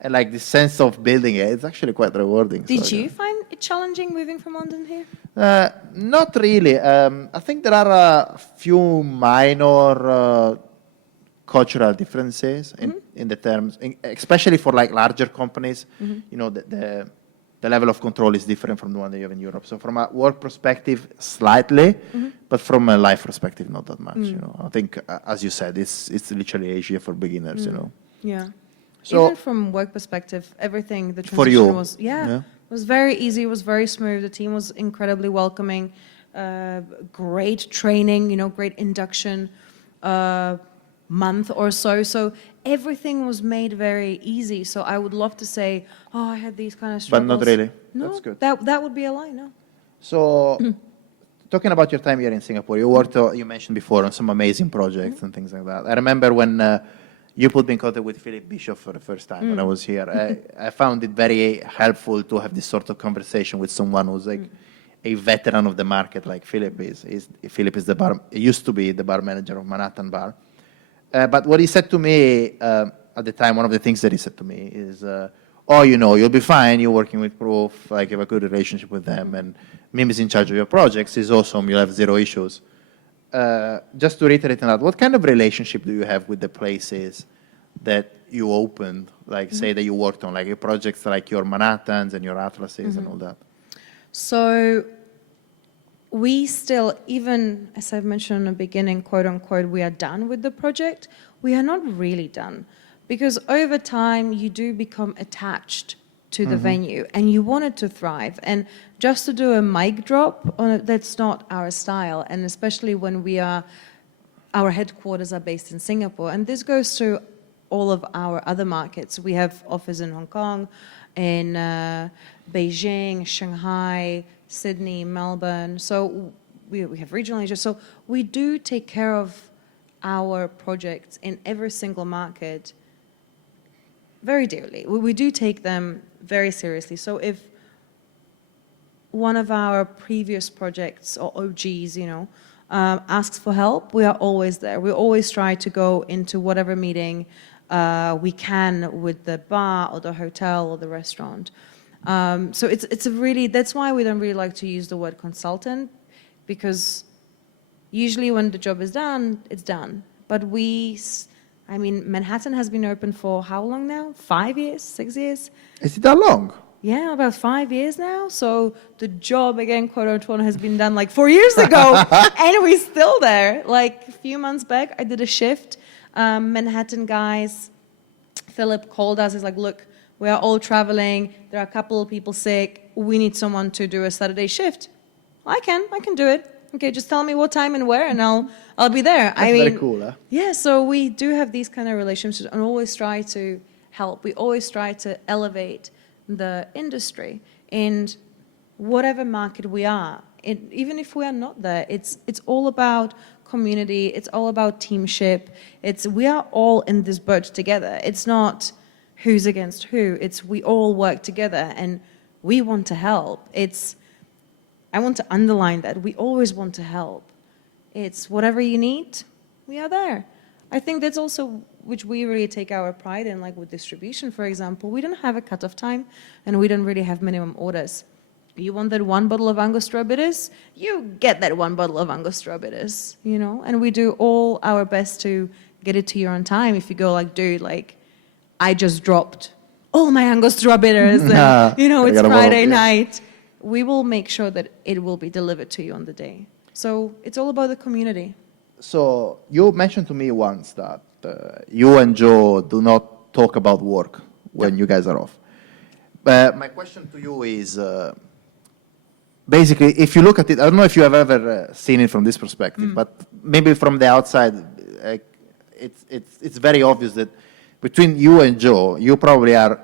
And this sense of building it, it's actually quite rewarding. Did you find it challenging moving from London here? Not really. I think there are a few minor cultural differences in the terms, especially for larger companies. The level of control is different from the one that you have in Europe. So from a work perspective, slightly, but from a life perspective, not that much. I think, as you said, it's literally Asia for beginners. Yeah. So, even from work perspective, everything, the transition was, was very easy, it was very smooth. The team was incredibly welcoming, great training, great induction month or so. So everything was made very easy. So I would love to say, I had these kind of struggles. But not really. No, that's good. That would be a lie, no. So, talking about your time here in Singapore, you worked, you mentioned before, on some amazing projects and things like that. I remember when you put me in contact with Philip Bishop for the first time when I was here. I found it very helpful to have this sort of conversation with someone who's a veteran of the market like Philip is. Philip is used to be the bar manager of Manhattan Bar. But what he said to me at the time, one of the things that he said to me is, you'll be fine. You're working with Proof. You have a good relationship with them. And Mim is in charge of your projects. He's awesome. You'll have zero issues. Just to reiterate on that, what kind of relationship do you have with the places that you opened Like, say that you worked on like your projects like your Manhattans and your Atlases and all that? So we still, even as I've mentioned in the beginning, quote unquote, we are done with the project. We are not really done, because over time you do become attached to the venue and you want it to thrive. And just to do a mic drop on it, that's not our style. And especially when our headquarters are based in Singapore. And this goes to all of our other markets. We have offices in Hong Kong, in Beijing, Shanghai, Sydney, Melbourne. So we have regional Asia. So we do take care of our projects in every single market very dearly. We do take them very seriously. So if one of our previous projects or OGs, asks for help, we are always there. We always try to go into whatever meeting we can with the bar or the hotel or the restaurant. So it's a really, that's why we don't really like to use the word consultant, because usually when the job is done, it's done. But Manhattan has been open for how long now? 5 years, 6 years? Is it that long? Yeah, about 5 years now. So the job, again, quote unquote, has been done like 4 years ago, and we're still there. Like a few months back, I did a shift. Manhattan guys, Philip called us. He's like, look, we are all traveling. There are a couple of people sick. We need someone to do a Saturday shift. I can do it. Okay, just tell me what time and where, and I'll be there. That's very cool, huh? Yeah, so we do have these kind of relationships and always try to help. We always try to elevate the industry in whatever market we are. Even if we are not there, it's all about community. It's all about teamship. We are all in this boat together. It's not who's against who. It's we all work together and we want to help. I want to underline that. We always want to help. It's whatever you need, we are there. I think that's also which we really take our pride in, like with distribution, for example. We don't have a cutoff time and we don't really have minimum orders. You want that one bottle of Angostura bitters? You get that one bottle of Angostura bitters, And we do all our best to get it to you on time. If you go like, dude, like, I just dropped all my Angostura bitters and, it's Friday night. We will make sure that it will be delivered to you on the day. So it's all about the community. So you mentioned to me once that you and Joe do not talk about work when you guys are off. But my question to you is, basically, if you look at it, I don't know if you have ever seen it from this perspective, but maybe from the outside, it's very obvious that between you and Joe, you probably are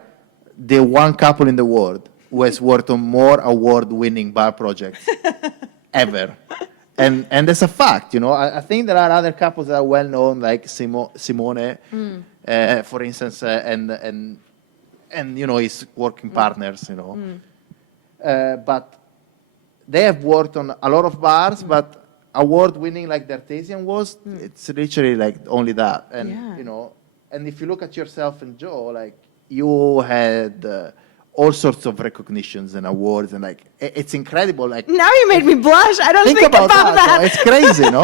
the one couple in the world who has worked on more award-winning bar projects ever. And that's a fact, I think there are other couples that are well known, like Simone, for instance, and his working partners, but they have worked on a lot of bars, but award-winning like the Artesian was, it's literally like only that. And and if you look at yourself and Joe, like you had all sorts of recognitions and awards, and like it's incredible. Like now you made me blush. I don't think about that. No, it's crazy, no?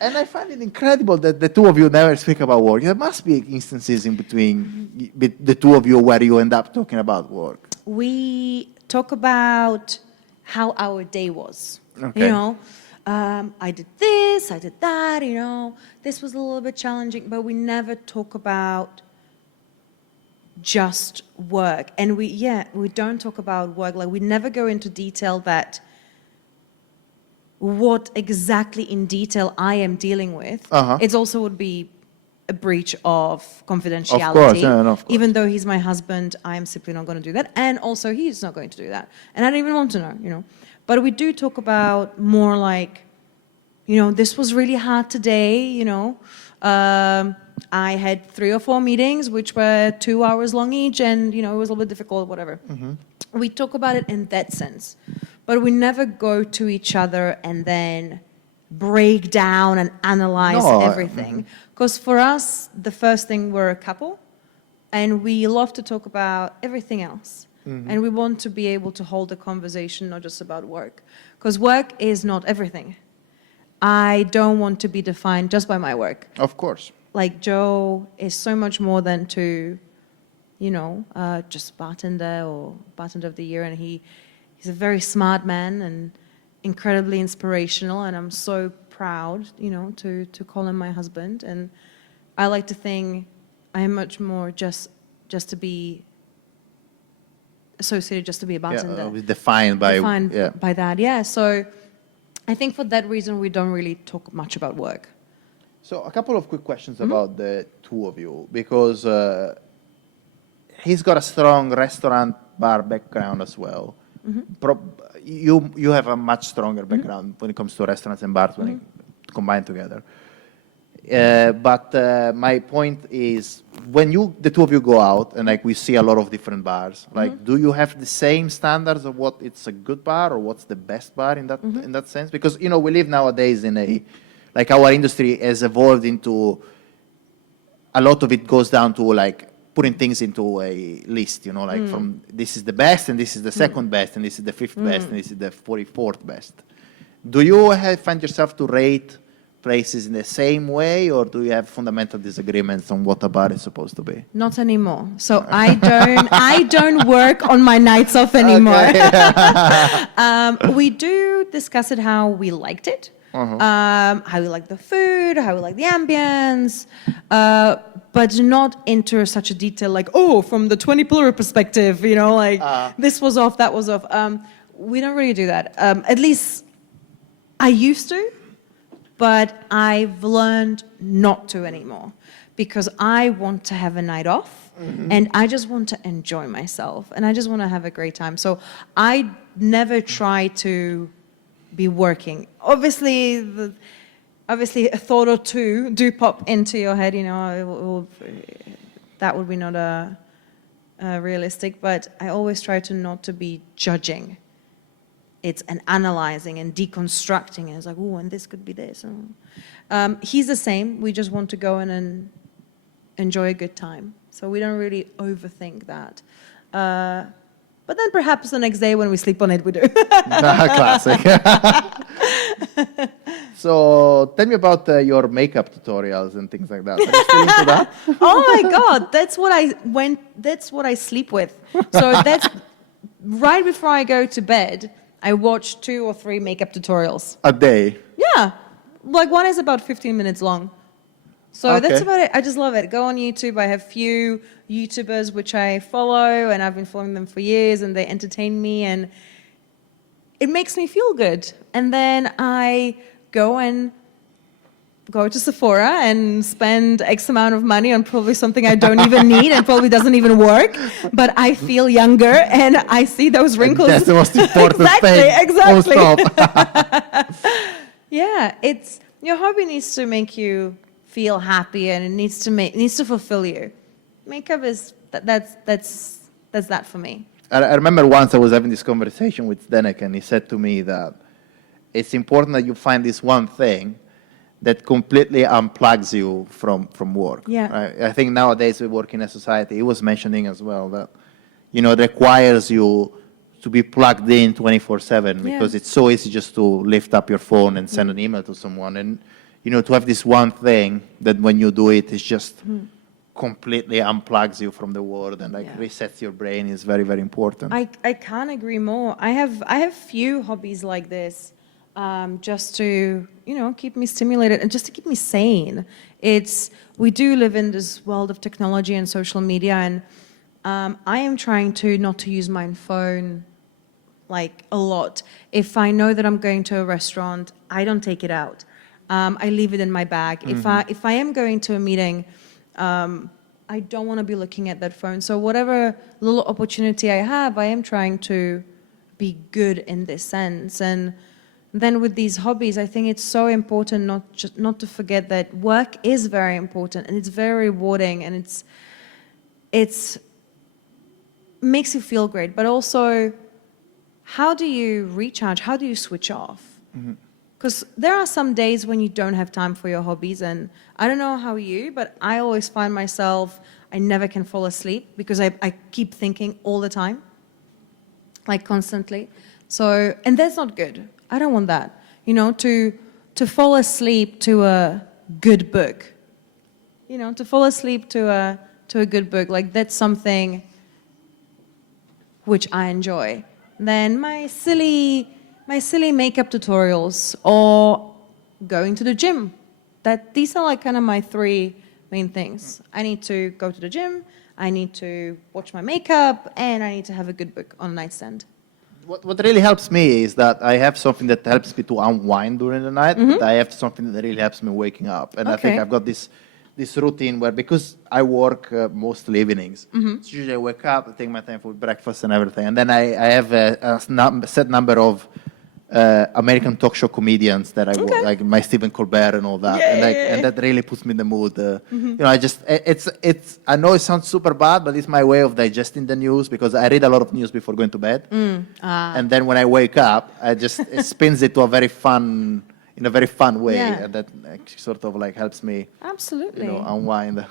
And I find it incredible that the two of you never speak about work. There must be instances in between the two of you where you end up talking about work. We talk about how our day was. Okay. I did this, I did that. This was a little bit challenging, but we never talk about just work. And we don't talk about work. Like we never go into detail that what exactly in detail I am dealing with. It also would be a breach of confidentiality. Of course, of course. Even though he's my husband, I am simply not going to do that. And also he's not going to do that. And I don't even want to know, But we do talk about more like, this was really hard today, I had 3 or 4 meetings, which were 2 hours long each, and, it was a little bit difficult, whatever. We talk about it in that sense. But we never go to each other and then break down and analyze everything. Because for us, the first thing, we're a couple, and we love to talk about everything else. And we want to be able to hold a conversation, not just about work. Because work is not everything. I don't want to be defined just by my work. Of course. Like Joe is so much more than to just bartender or bartender of the year, and he's a very smart man and incredibly inspirational, and I'm so proud, to call him my husband. And I like to think I am much more just to be associated, just to be a bartender. Yeah, defined by that. Yeah. So I think for that reason we don't really talk much about work. So a couple of quick questions about the two of you, because he's got a strong restaurant bar background as well. You have a much stronger background when it comes to restaurants and bars when combined together. But my point is, when the two of you go out and we see a lot of different bars, do you have the same standards of what it's a good bar or what's the best bar in that sense? Because we live nowadays in our industry has evolved into a lot of it goes down to putting things into a list, from this is the best and this is the second best and this is the fifth best and this is the 44th best. Do you find yourself to rate places in the same way, or do you have fundamental disagreements on what a bar is supposed to be? Not anymore. So I don't work on my nights off anymore. Okay. We do discuss it how we liked it, how we like the food, how we like the ambience, but not into such a detail from the 20-pillar perspective, this was off, that was off. We don't really do that. At least I used to. But I've learned not to anymore, because I want to have a night off and I just want to enjoy myself and I just want to have a great time. So I never try to be working. Obviously a thought or two do pop into your head, that would be not realistic, but I always try to not to be judging. It's an analyzing and deconstructing. And it's and this could be this. He's the same. We just want to go in and enjoy a good time. So we don't really overthink that. But then perhaps the next day when we sleep on it, we do. Classic. So tell me about your makeup tutorials and things like that. Are you still into that? Oh my God, that's what I sleep with. So that's right before I go to bed. I watch 2 or 3 makeup tutorials. A day? Yeah. One is about 15 minutes long. So that's about it. I just love it. Go on YouTube. I have few YouTubers which I follow, and I've been following them for years, and they entertain me, and it makes me feel good. And then I go to Sephora and spend X amount of money on probably something I don't even need and probably doesn't even work, but I feel younger and I see those wrinkles. And that's the most important thing. Exactly. Yeah, your hobby needs to make you feel happy, and it needs to fulfill you. Makeup that's that for me. I remember once I was having this conversation with Zdenek, and he said to me that it's important that you find this one thing that completely unplugs you from work. Yeah. Right? I think nowadays we work in a society, he was mentioning as well, that it requires you to be plugged in 24/7 because it's so easy just to lift up your phone and send an email to someone. And, to have this one thing that when you do it, it just completely unplugs you from the world and resets your brain is very, very important. I can't agree more. I have few hobbies like this. Just to, keep me stimulated and just to keep me sane. We do live in this world of technology and social media, and I am trying to not to use my phone a lot. If I know that I'm going to a restaurant, I don't take it out. I leave it in my bag. If I am going to a meeting, I don't want to be looking at that phone. So whatever little opportunity I have, I am trying to be good in this sense. And then with these hobbies, I think it's so important not to forget that work is very important and it's very rewarding and it's makes you feel great. But also, how do you recharge? How do you switch off? Because there are some days when you don't have time for your hobbies, and I don't know how you, but I always find myself, I never can fall asleep because I keep thinking all the time, constantly. So, and that's not good. I don't want that, to fall asleep to a good book, to fall asleep to a a good book. Like that's something which I enjoy. Then my silly makeup tutorials or going to the gym. These are like kind of my three main things. I need to go to the gym, I need to watch my makeup, and I need to have a good book on a nightstand. What really helps me is that I have something that helps me to unwind during the night, but I have something that really helps me waking up. And I think Okay. I've got this routine where, because I work mostly evenings, so usually I wake up, I take my time for breakfast and everything, and then I have a set number of American talk show comedians that I Okay. like, my Stephen Colbert and all that, Yeah, and like, yeah, yeah. and that really puts me in the mood. You know, it's I know it sounds super bad, but it's my way of digesting the news, because I read a lot of news before going to bed, and then when I wake up, it spins it to a very fun way, Yeah. and that sort of like helps me, Absolutely. you know, unwind.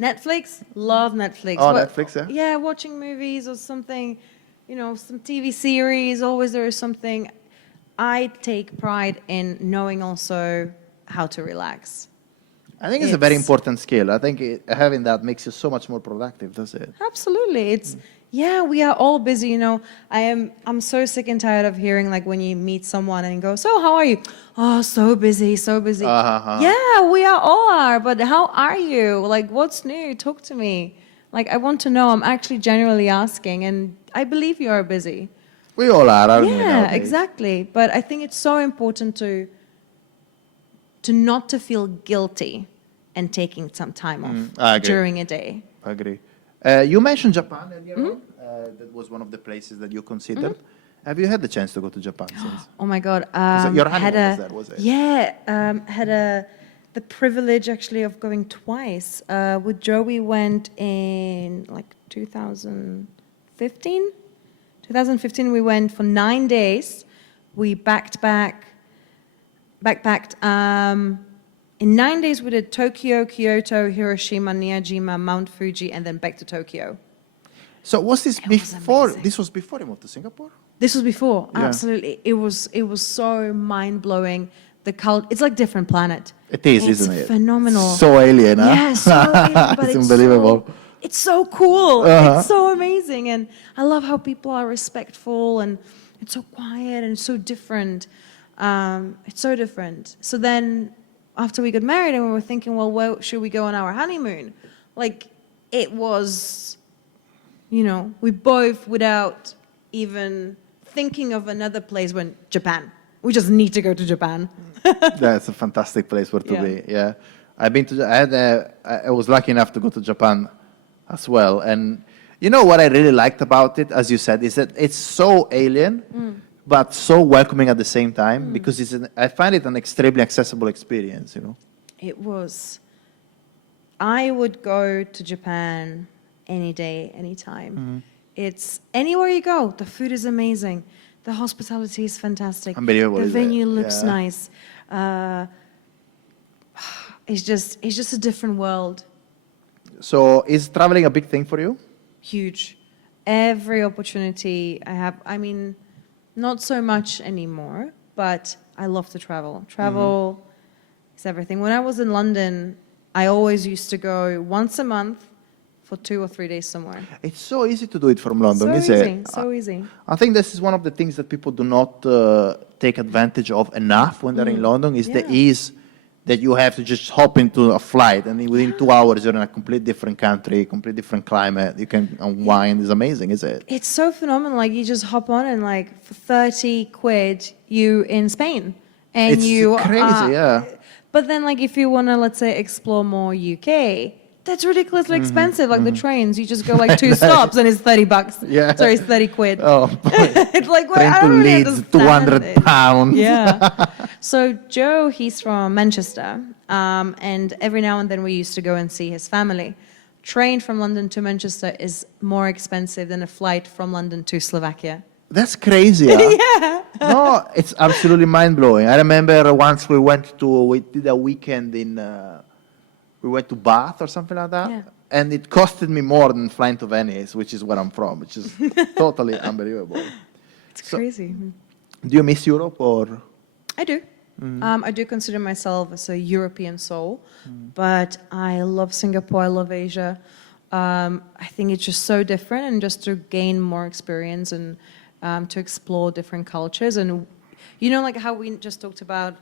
Netflix, love Netflix. Oh, Netflix, yeah? Yeah, watching movies or something, you know, some TV series, always there is something. I take pride in knowing also how to relax. I think it's a very It's- important skill. I think having that makes you so much more productive, does it? Absolutely. It's yeah, we are all busy, you know. I'm so sick and tired of hearing like when you meet someone and go, "So, how are you?" "Oh, so busy, so busy." Yeah, we all are, but how are you? Like what's new? Talk to me. Like I want to know. I'm actually genuinely asking, and I believe you are busy. We all are, aren't we, Yeah, nowadays? exactly. But I think it's so important to not to feel guilty and taking some time off I agree. during a day. I agree. You mentioned Japan earlier on. That was one of the places that you considered. Have you had the chance to go to Japan since? Oh my God! Your honeymoon was there, was it? Yeah, had the privilege actually of going twice. With Joe, we went in like 2015. 2015, we went for 9 days. We backpacked. In 9 days, we did Tokyo, Kyoto, Hiroshima, Miyajima, Mount Fuji, and then back to Tokyo. So was this was before? amazing. This was before you moved to Singapore? This was before, Yeah. absolutely. It was so mind blowing. It's like different planet. It is, It's isn't it? phenomenal. So alien, huh? Yeah, so alien, but It's unbelievable. It's so cool. Uh-huh. It's so amazing, and I love how people are respectful, and it's so quiet and it's so different. It's so different. So then, after we got married, and we were thinking, well, where should we go on our honeymoon? Like, it was, you know, we both, without even thinking of another place, went Japan. We just need to go to Japan. That's a fantastic place where to Yeah. be. Yeah, I've been to. I was lucky enough to go to Japan as well, and you know what I really liked about it, as you said, is that it's so alien, but so welcoming at the same time, because I find it an extremely accessible experience. You know. It was. I would go to Japan any day, anytime. It's anywhere you go. The food is amazing. The hospitality is fantastic. Unbelievable, The isn't it? venue looks Yeah. nice. It's just a different world. So is traveling a big thing for you? Huge. Every opportunity I have. I mean, not so much anymore, but I love to travel. Travel is everything. When I was in London, I always used to go once a month for 2 or 3 days somewhere. It's so easy to do it from London, So isn't easy, it? so easy. I think this is one of the things that people do not take advantage of enough when they're in London, is the Yeah. ease that you have to just hop into a flight, and within 2 hours you're in a complete different country, complete different climate. You can unwind. It's amazing, isn't it? It's so phenomenal. Like you just hop on and like for 30 quid, you in Spain. And It's you crazy, yeah. But then like if you want to, let's say, explore more UK, that's ridiculously expensive. Like the trains, you just go like 2 stops and it's $30. Yeah. Sorry, it's 30 quid. Oh, It's like, well, train I to don't really Leeds, understand 200 it. pounds. Yeah. So Joe, he's from Manchester, and every now and then we used to go and see his family. Train from London to Manchester is more expensive than a flight from London to Slovakia. That's crazy. Huh? No, it's absolutely mind blowing. I remember once we did a weekend we went to Bath or something like that. Yeah. And it costed me more than flying to Venice, which is where I'm from, which is totally unbelievable. It's So- crazy. Do you miss Europe or? I do. I do consider myself as a European soul, but I love Singapore. I love Asia. I think it's just so different, and just to gain more experience and to explore different cultures. And like how we just talked about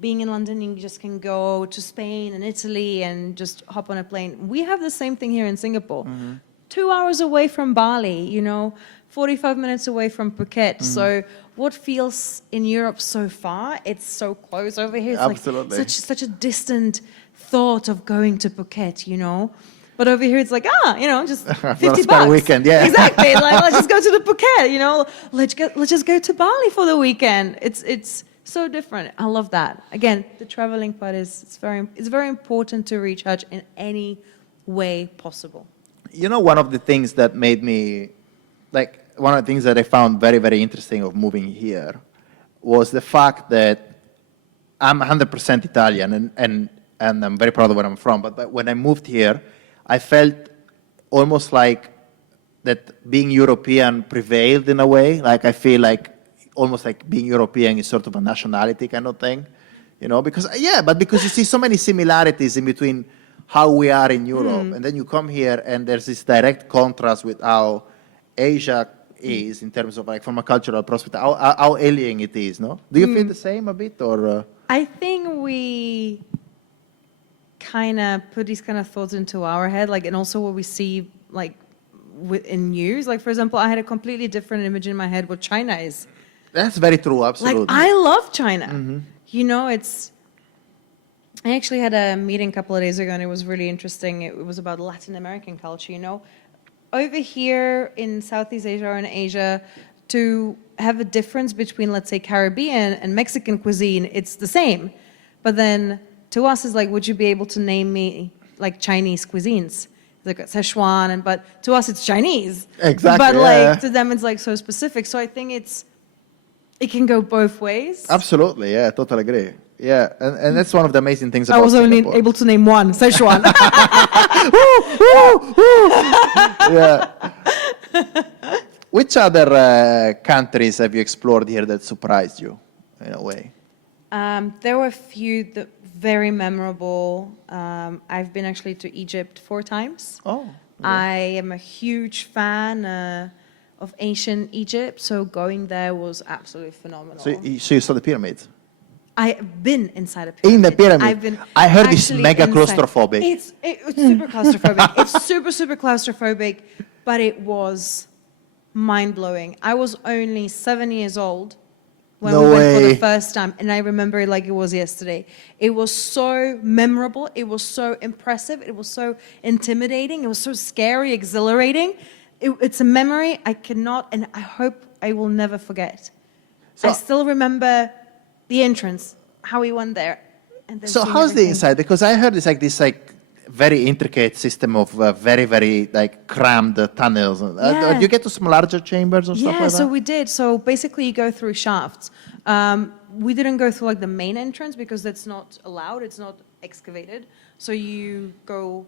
being in London, you just can go to Spain and Italy and just hop on a plane. We have the same thing here in Singapore. 2 hours away from Bali, 45 minutes away from Phuket. So what feels in Europe so far, it's so close over here. It's Absolutely. like such a distant thought of going to Phuket, But over here, it's like, just 50 spend bucks. a weekend, yeah. Exactly. Like, let's just go to the Phuket, Let's just go to Bali for the weekend. It's so different. I love that. Again, the traveling part it's very important to recharge in any way possible. One of the things that made me, one of the things that I found very, very interesting of moving here was the fact that I'm 100% Italian and I'm very proud of where I'm from. But when I moved here, I felt almost like that being European prevailed in a way. Like I feel like almost like being European is sort of a nationality kind of thing, because you see so many similarities in between how we are in Europe, and then you come here and there's this direct contrast with how Asia is in terms of from a cultural perspective, how alien it is, no? Do you feel the same a bit, or? I think we kind of put these kind of thoughts into our head, and also what we see, in news. For example, I had a completely different image in my head what China is. That's very true, absolutely. I love China. I actually had a meeting a couple of days ago, and it was really interesting. It was about Latin American culture, Over here in Southeast Asia or in Asia, to have a difference between, let's say, Caribbean and Mexican cuisine, it's the same. But then to us, it's would you be able to name me, Chinese cuisines? Szechuan, but to us, it's Chinese. Exactly. But, to them, it's, so specific. So I think it can go both ways. Absolutely, yeah, totally agree. Yeah, and that's one of the amazing things about I was Singapore. only able to name one, Szechuan. Yeah. Which other countries have you explored here that surprised you, in a way? There were a few that very memorable. I've been actually to Egypt 4 times. Oh. Okay. I am a huge fan of ancient Egypt, so going there was absolutely phenomenal. So you saw the pyramids? I've been inside a pyramid. In the pyramid? I've been I heard it's mega inside. claustrophobic. It's super claustrophobic. It's super claustrophobic, but it was mind-blowing. I was only 7 years old when we went for the first time, and I remember it like it was yesterday. It was so memorable. It was so impressive. It was so intimidating. It was so scary, exhilarating. It's a memory I cannot, and I hope I will never forget. So, I still remember the entrance, how we went there. And then so how's the inside? Because I heard it's this very intricate system of very, very crammed tunnels. Do you get to some larger chambers or stuff like that? Yeah, so we did. So basically you go through shafts. We didn't go through the main entrance because that's not allowed. It's not excavated. So you go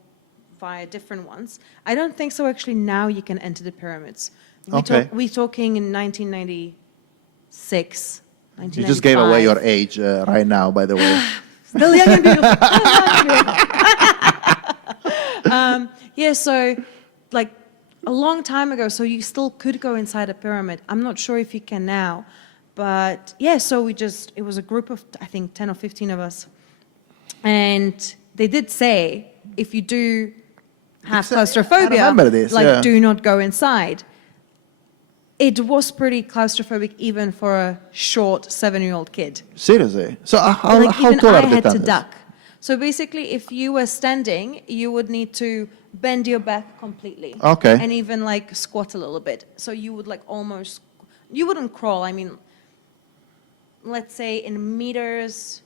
via different ones. I don't think so actually now you can enter the pyramids. We're talking in 1996. You just gave away your age right now, by the way. Still young and beautiful. Yeah, so a long time ago, so you still could go inside a pyramid. I'm not sure if you can now, but yeah, so it was a group of, I think, 10 or 15 of us. And they did say, if you do have claustrophobia, I remember this, do not go inside. It was pretty claustrophobic even for a short 7-year-old kid. Seriously? So how even tall I are the had to tunnels? duck. So basically, if you were standing, you would need to bend your back completely. Okay. And even squat a little bit. So you would almost, you wouldn't crawl. I mean, let's say in meters,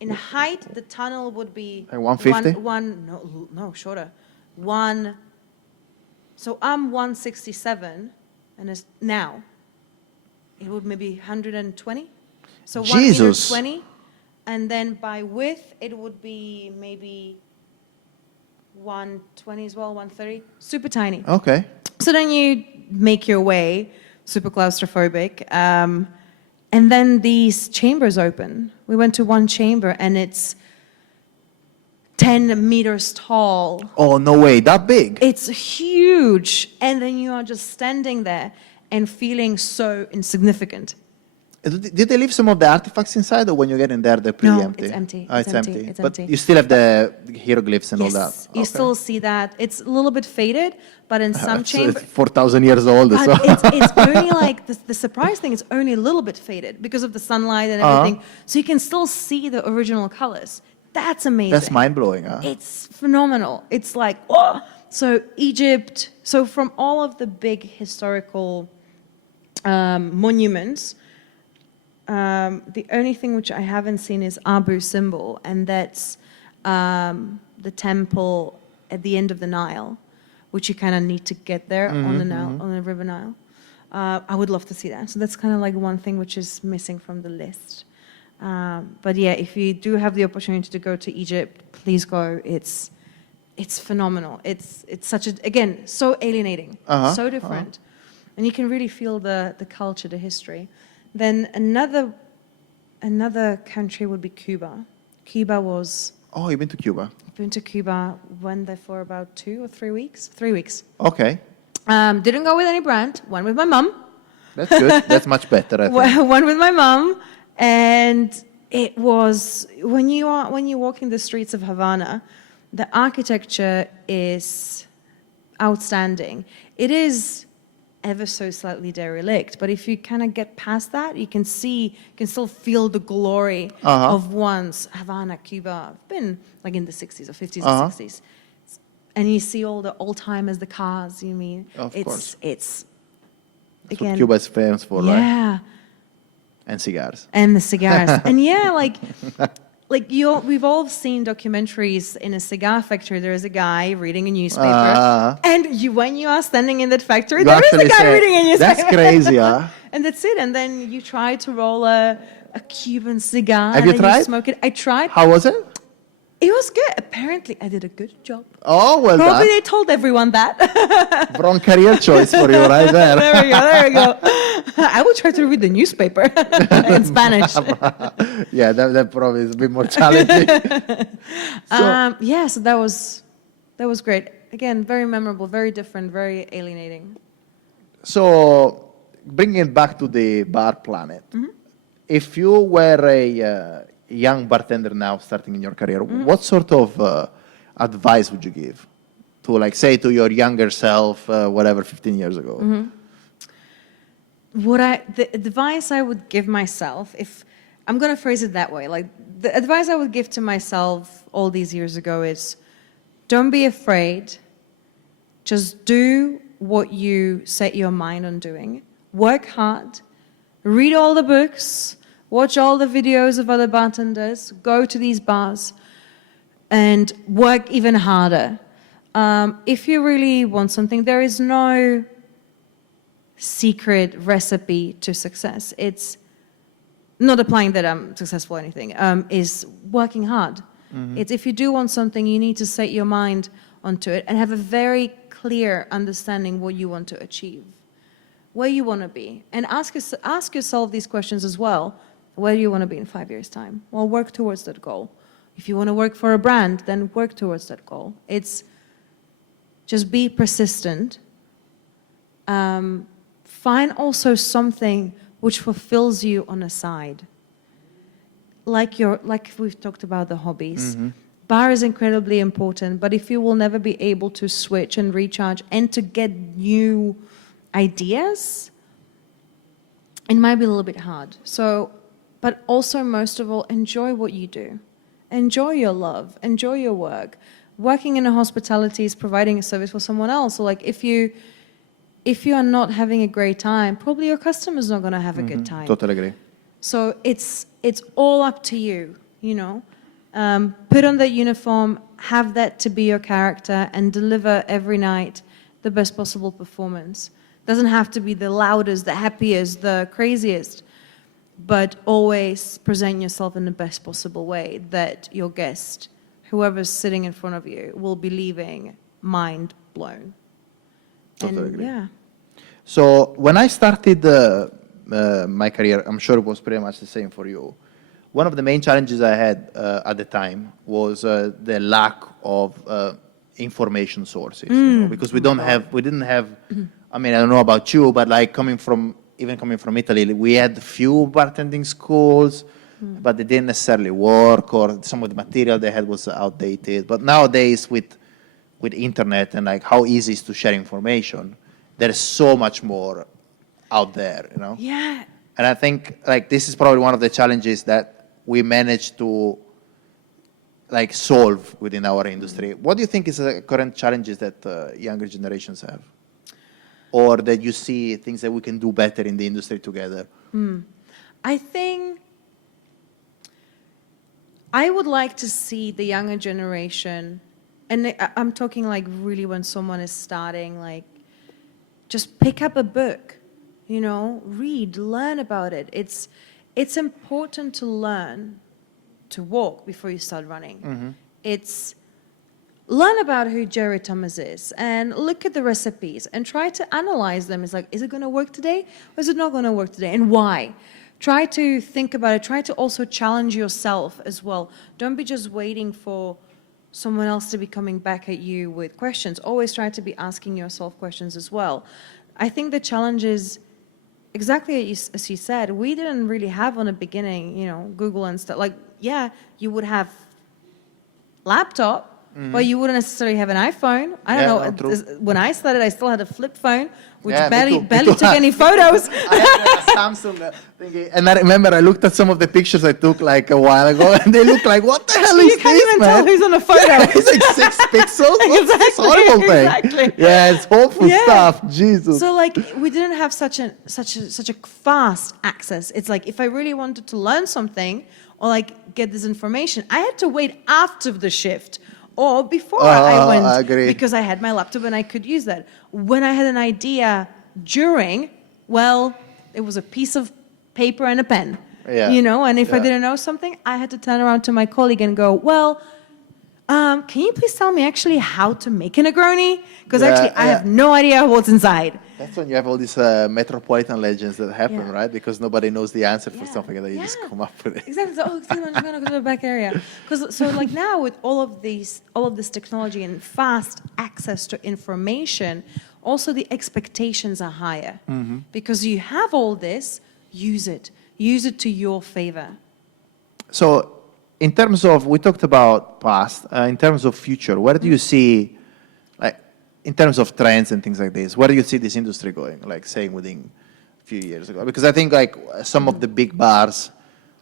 in height, the tunnel would be 150? No, shorter. So I'm 167. And now, it would maybe 120. So 1 meter 20. And then by width, it would be maybe 120 as well, 130. Super tiny. Okay. So then you make your way, super claustrophobic. And then these chambers open. We went to one chamber, and it's 10 meters tall. Oh, no way, that big? It's huge. And then you are just standing there and feeling so insignificant. Did they leave some of the artifacts inside, or when you get in there, they're pretty empty? It's empty. Oh, it's empty. It's But empty. you still have the hieroglyphs and all that? Yes, you still see that. It's a little bit faded, but in some So chambers... it's 4,000 years old. But So. it's only like, the surprise thing, it's only a little bit faded because of the sunlight and everything. So you can still see the original colors. That's amazing. That's mind-blowing, huh? It's phenomenal. It's like, oh! So Egypt, so from all of the big historical monuments, the only thing which I haven't seen is Abu Simbel, and that's the temple at the end of the Nile, which you kind of need to get there on the Nile, on the River Nile. I would love to see that. So that's kind of like one thing which is missing from the list. But yeah, if you do have the opportunity to go to Egypt, please go. It's phenomenal. It's such a, again, so alienating, so different. And you can really feel the culture, the history. Then another country would be Cuba. Cuba was... Oh, you've been to Cuba? I've been to Cuba, went there for about 2 or 3 weeks. 3 weeks. Okay. Didn't go with any brand, went with my mum. That's good. That's much better, I think. Went with my mum, and it was, when you walk in the streets of Havana, the architecture is outstanding. It is ever so slightly derelict, but if you kind of get past that, you can still feel the glory of once Havana, Cuba. I've been like in the 60s or 50s or 60s. And you see all the old timers, the cars, you mean? Of course. It's That's again, what Cuba is famous for, right? yeah. And cigars. And the cigars. And yeah, we've all seen documentaries in a cigar factory. There is a guy reading a newspaper. And when you are standing in that factory, there is a guy reading a newspaper. That's crazy, huh? And that's it. And then you try to roll a Cuban cigar. Have you and tried? You smoke it. I tried. How was it? It was good. Apparently, I did a good job. Oh, well Probably done. they told everyone that. Wrong career choice for you right there. There we go. I will try to read the newspaper in Spanish. Yeah, that probably is a bit more challenging. So that was great. Again, very memorable, very different, very alienating. So, bringing it back to the bar planet, if you were a young bartender now starting in your career, what sort of advice would you give to, like, say, to your younger self, 15 years ago? The advice I would give myself, if I'm going to phrase it that way, like the advice I would give to myself all these years ago is, don't be afraid. Just do what you set your mind on doing. Work hard. Read all the books. Watch all the videos of other bartenders. Go to these bars and work even harder. If you really want something, there is no secret recipe to success. It's not applying that I'm successful or anything, is working hard. It's if you do want something, you need to set your mind onto it and have a very clear understanding what you want to achieve, where you want to be. And ask yourself these questions as well. Where do you want to be in 5 years' time? Well, work towards that goal. If you want to work for a brand, then work towards that goal. It's just be persistent. Find also something which fulfills you on a side. Like we've talked about the hobbies. Bar is incredibly important, but if you will never be able to switch and recharge and to get new ideas, it might be a little bit hard. So, but also most of all, enjoy what you do. Enjoy your love, enjoy your work. Working in a hospitality is providing a service for someone else. So like if you are not having a great time, probably your customer's not going to have a good time. Totally agree. So it's all up to you, you know. Put on that uniform, have that to be your character, and deliver every night the best possible performance. Doesn't have to be the loudest, the happiest, the craziest, but always present yourself in the best possible way that your guest, whoever's sitting in front of you, will be leaving mind blown. Totally agree. Yeah. So when I started my career, I'm sure it was pretty much the same for you. one of the main challenges I had at the time was the lack of information sources, because we didn't have. I mean, I don't know about you, but like coming from Italy, we had few bartending schools, but they didn't necessarily work, or some of the material they had was outdated. But nowadays, with internet and like how easy it is to share information, there is so much more out there, Yeah. And I think like this is probably one of the challenges that we managed to like solve within our industry. What do you think is the current challenges that younger generations have, or that you see things that we can do better in the industry together? I think I would like to see the younger generation, and I'm talking like really when someone is starting, like just pick up a book, read, learn about it. It's important to learn to walk before you start running. It's learn about who Jerry Thomas is and look at the recipes and try to analyze them. It's like, is it going to work today or is it not going to work today, and why? Try to think about it. Try to also challenge yourself as well. Don't be just waiting for someone else to be coming back at you with questions. Always try to be asking yourself questions as well. I think the challenge is exactly as you said, we didn't really have on the beginning, Google and stuff. Like, yeah, you would have laptop, but you wouldn't necessarily have an iPhone. I don't know. When I started, I still had a flip phone, which barely took any photos. I had a Samsung thingy, and I remember I looked at some of the pictures I took like a while ago, and they look like, what the hell is this, man? You can't even tell who's on the photo. Yeah, it's like 6 pixels. What's this horrible thing? Exactly. Yeah, it's awful stuff. Jesus. So like we didn't have such a fast access. It's like if I really wanted to learn something or like get this information, I had to wait after the shift or before I went, I agree. because I had my laptop and I could use that. When I had an idea during, well, it was a piece of paper and a pen, and if I didn't know something, I had to turn around to my colleague and go, well, can you please tell me actually how to make a Negroni? Because I have no idea what's inside. That's when you have all these metropolitan legends that happen, right? Because nobody knows the answer for something, and then you just come up with it. Exactly. So, I'm going to go to the back area. So like now with all of this technology and fast access to information, also the expectations are higher. Because you have all this, use it to your favor. So in terms of, we talked about past, in terms of future, where do you see, like, in terms of trends and things like this, where do you see this industry going, like, say, within a few years ago? Because I think, like, some of the big bars,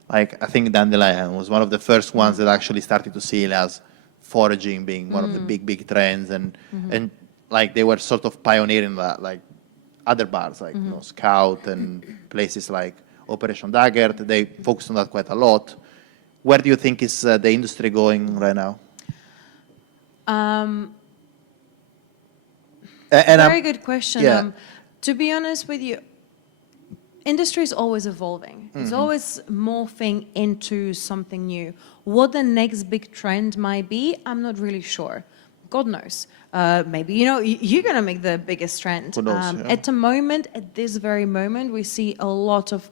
like, I think Dandelion was one of the first ones that actually started to see it as foraging being one of the big trends, and like, they were sort of pioneering that, like, other bars, like, Scout and places like Operation Daggert, they focused on that quite a lot. Where do you think is the industry going right now? Very good question. Yeah. To be honest with you, industry is always evolving. It's always morphing into something new. What the next big trend might be, I'm not really sure. God knows. Maybe, you're going to make the biggest trend. Who knows, At this very moment, we see a lot of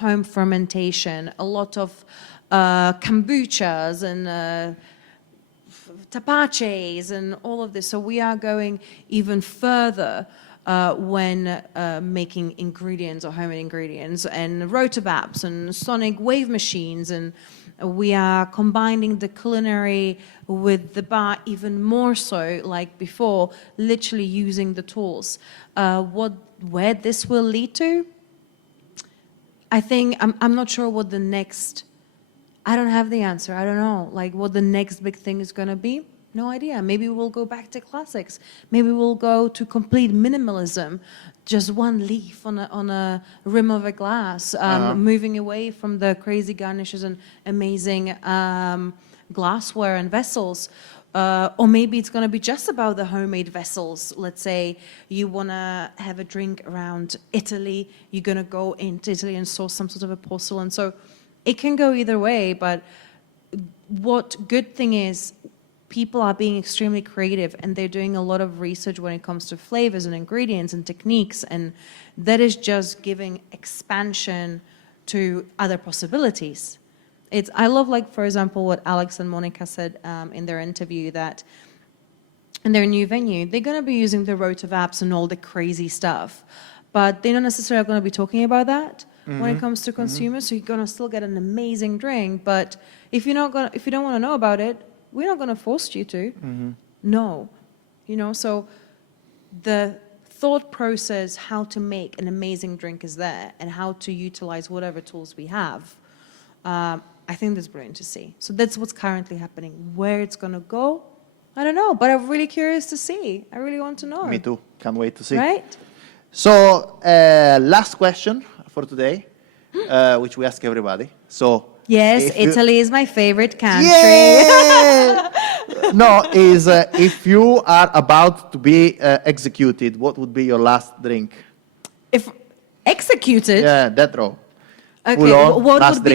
home fermentation, a lot of kombuchas and tapaches and all of this. So we are going even further when making ingredients or homemade ingredients and rotovapes and sonic wave machines, and we are combining the culinary with the bar even more so like before, literally using the tools. Where this will lead to, I think I'm not sure what the next, I don't have the answer. I don't know, like what the next big thing is going to be. No idea. Maybe we'll go back to classics. Maybe we'll go to complete minimalism, just one leaf on a rim of a glass, moving away from the crazy garnishes and amazing glassware and vessels. Or maybe it's going to be just about the homemade vessels. Let's say you want to have a drink around Italy. You're going to go into Italy and source some sort of a porcelain. So it can go either way. But what good thing is, people are being extremely creative and they're doing a lot of research when it comes to flavors and ingredients and techniques. And that is just giving expansion to other possibilities. I love, like, for example, what Alex and Monica said in their interview, that in their new venue, they're going to be using the rotor apps and all the crazy stuff, but they're not necessarily going to be talking about that when it comes to consumers. So you're going to still get an amazing drink, but if you don't want to know about it, we're not going to force you to. No, so the thought process, how to make an amazing drink is there, and how to utilize whatever tools we have. I think that's brilliant to see. So that's what's currently happening. Where it's going to go, I don't know, but I'm really curious to see. I really want to know. Me too. Can't wait to see. Right? So, last question for today, which we ask everybody. So, Yes, Italy is my favorite country. Yeah! No, if you are about to be executed, what would be your last drink? If executed? Yeah, death row. Okay,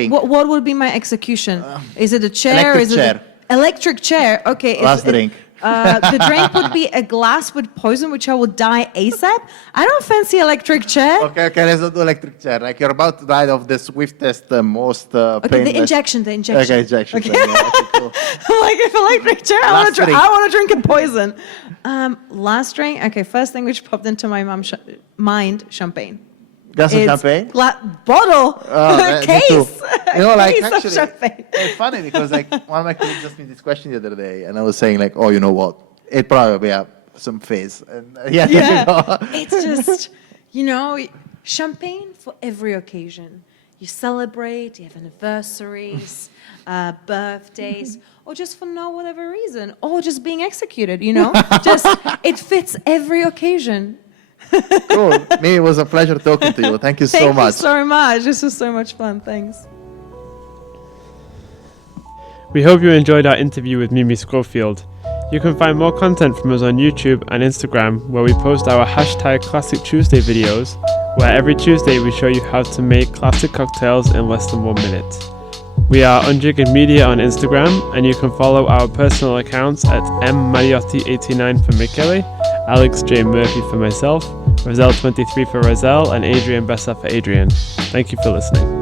what would be my execution? Is it a chair? Electric chair. Electric chair. Okay. Last drink. The drink would be a glass with poison, which I would die ASAP. I don't fancy electric chair. Okay, let's not do electric chair. Like, you're about to die of the swiftest, most painless. Okay, the injection. Okay, injection. Okay. Yeah, okay, cool. Like, if electric chair, I want to drink a poison. Last drink. Okay, first thing which popped into my mind, champagne. Glass of champagne? Bottle. Case. Like, case actually, of champagne. it's funny because, like, one of my colleagues asked me this question the other day, and I was saying, like, oh, you know what? It probably have some fizz. And It's just, champagne for every occasion. You celebrate, you have anniversaries, birthdays, or just for no whatever reason, or just being executed, Just, it fits every occasion. Cool. Me, it was a pleasure talking to you. Thank you so much. Thank you so much. This was so much fun. Thanks. We hope you enjoyed our interview with Mimi Schofield. You can find more content from us on YouTube and Instagram, where we post our #Classic Tuesday videos, where every Tuesday we show you how to make classic cocktails in less than 1 minute. We are Unjiggered Media on Instagram, and you can follow our personal accounts at mmariotti89 for Michele, Alex J. Murphy for myself, Roselle23 for Roselle, and Adrian Bessa for Adrian. Thank you for listening.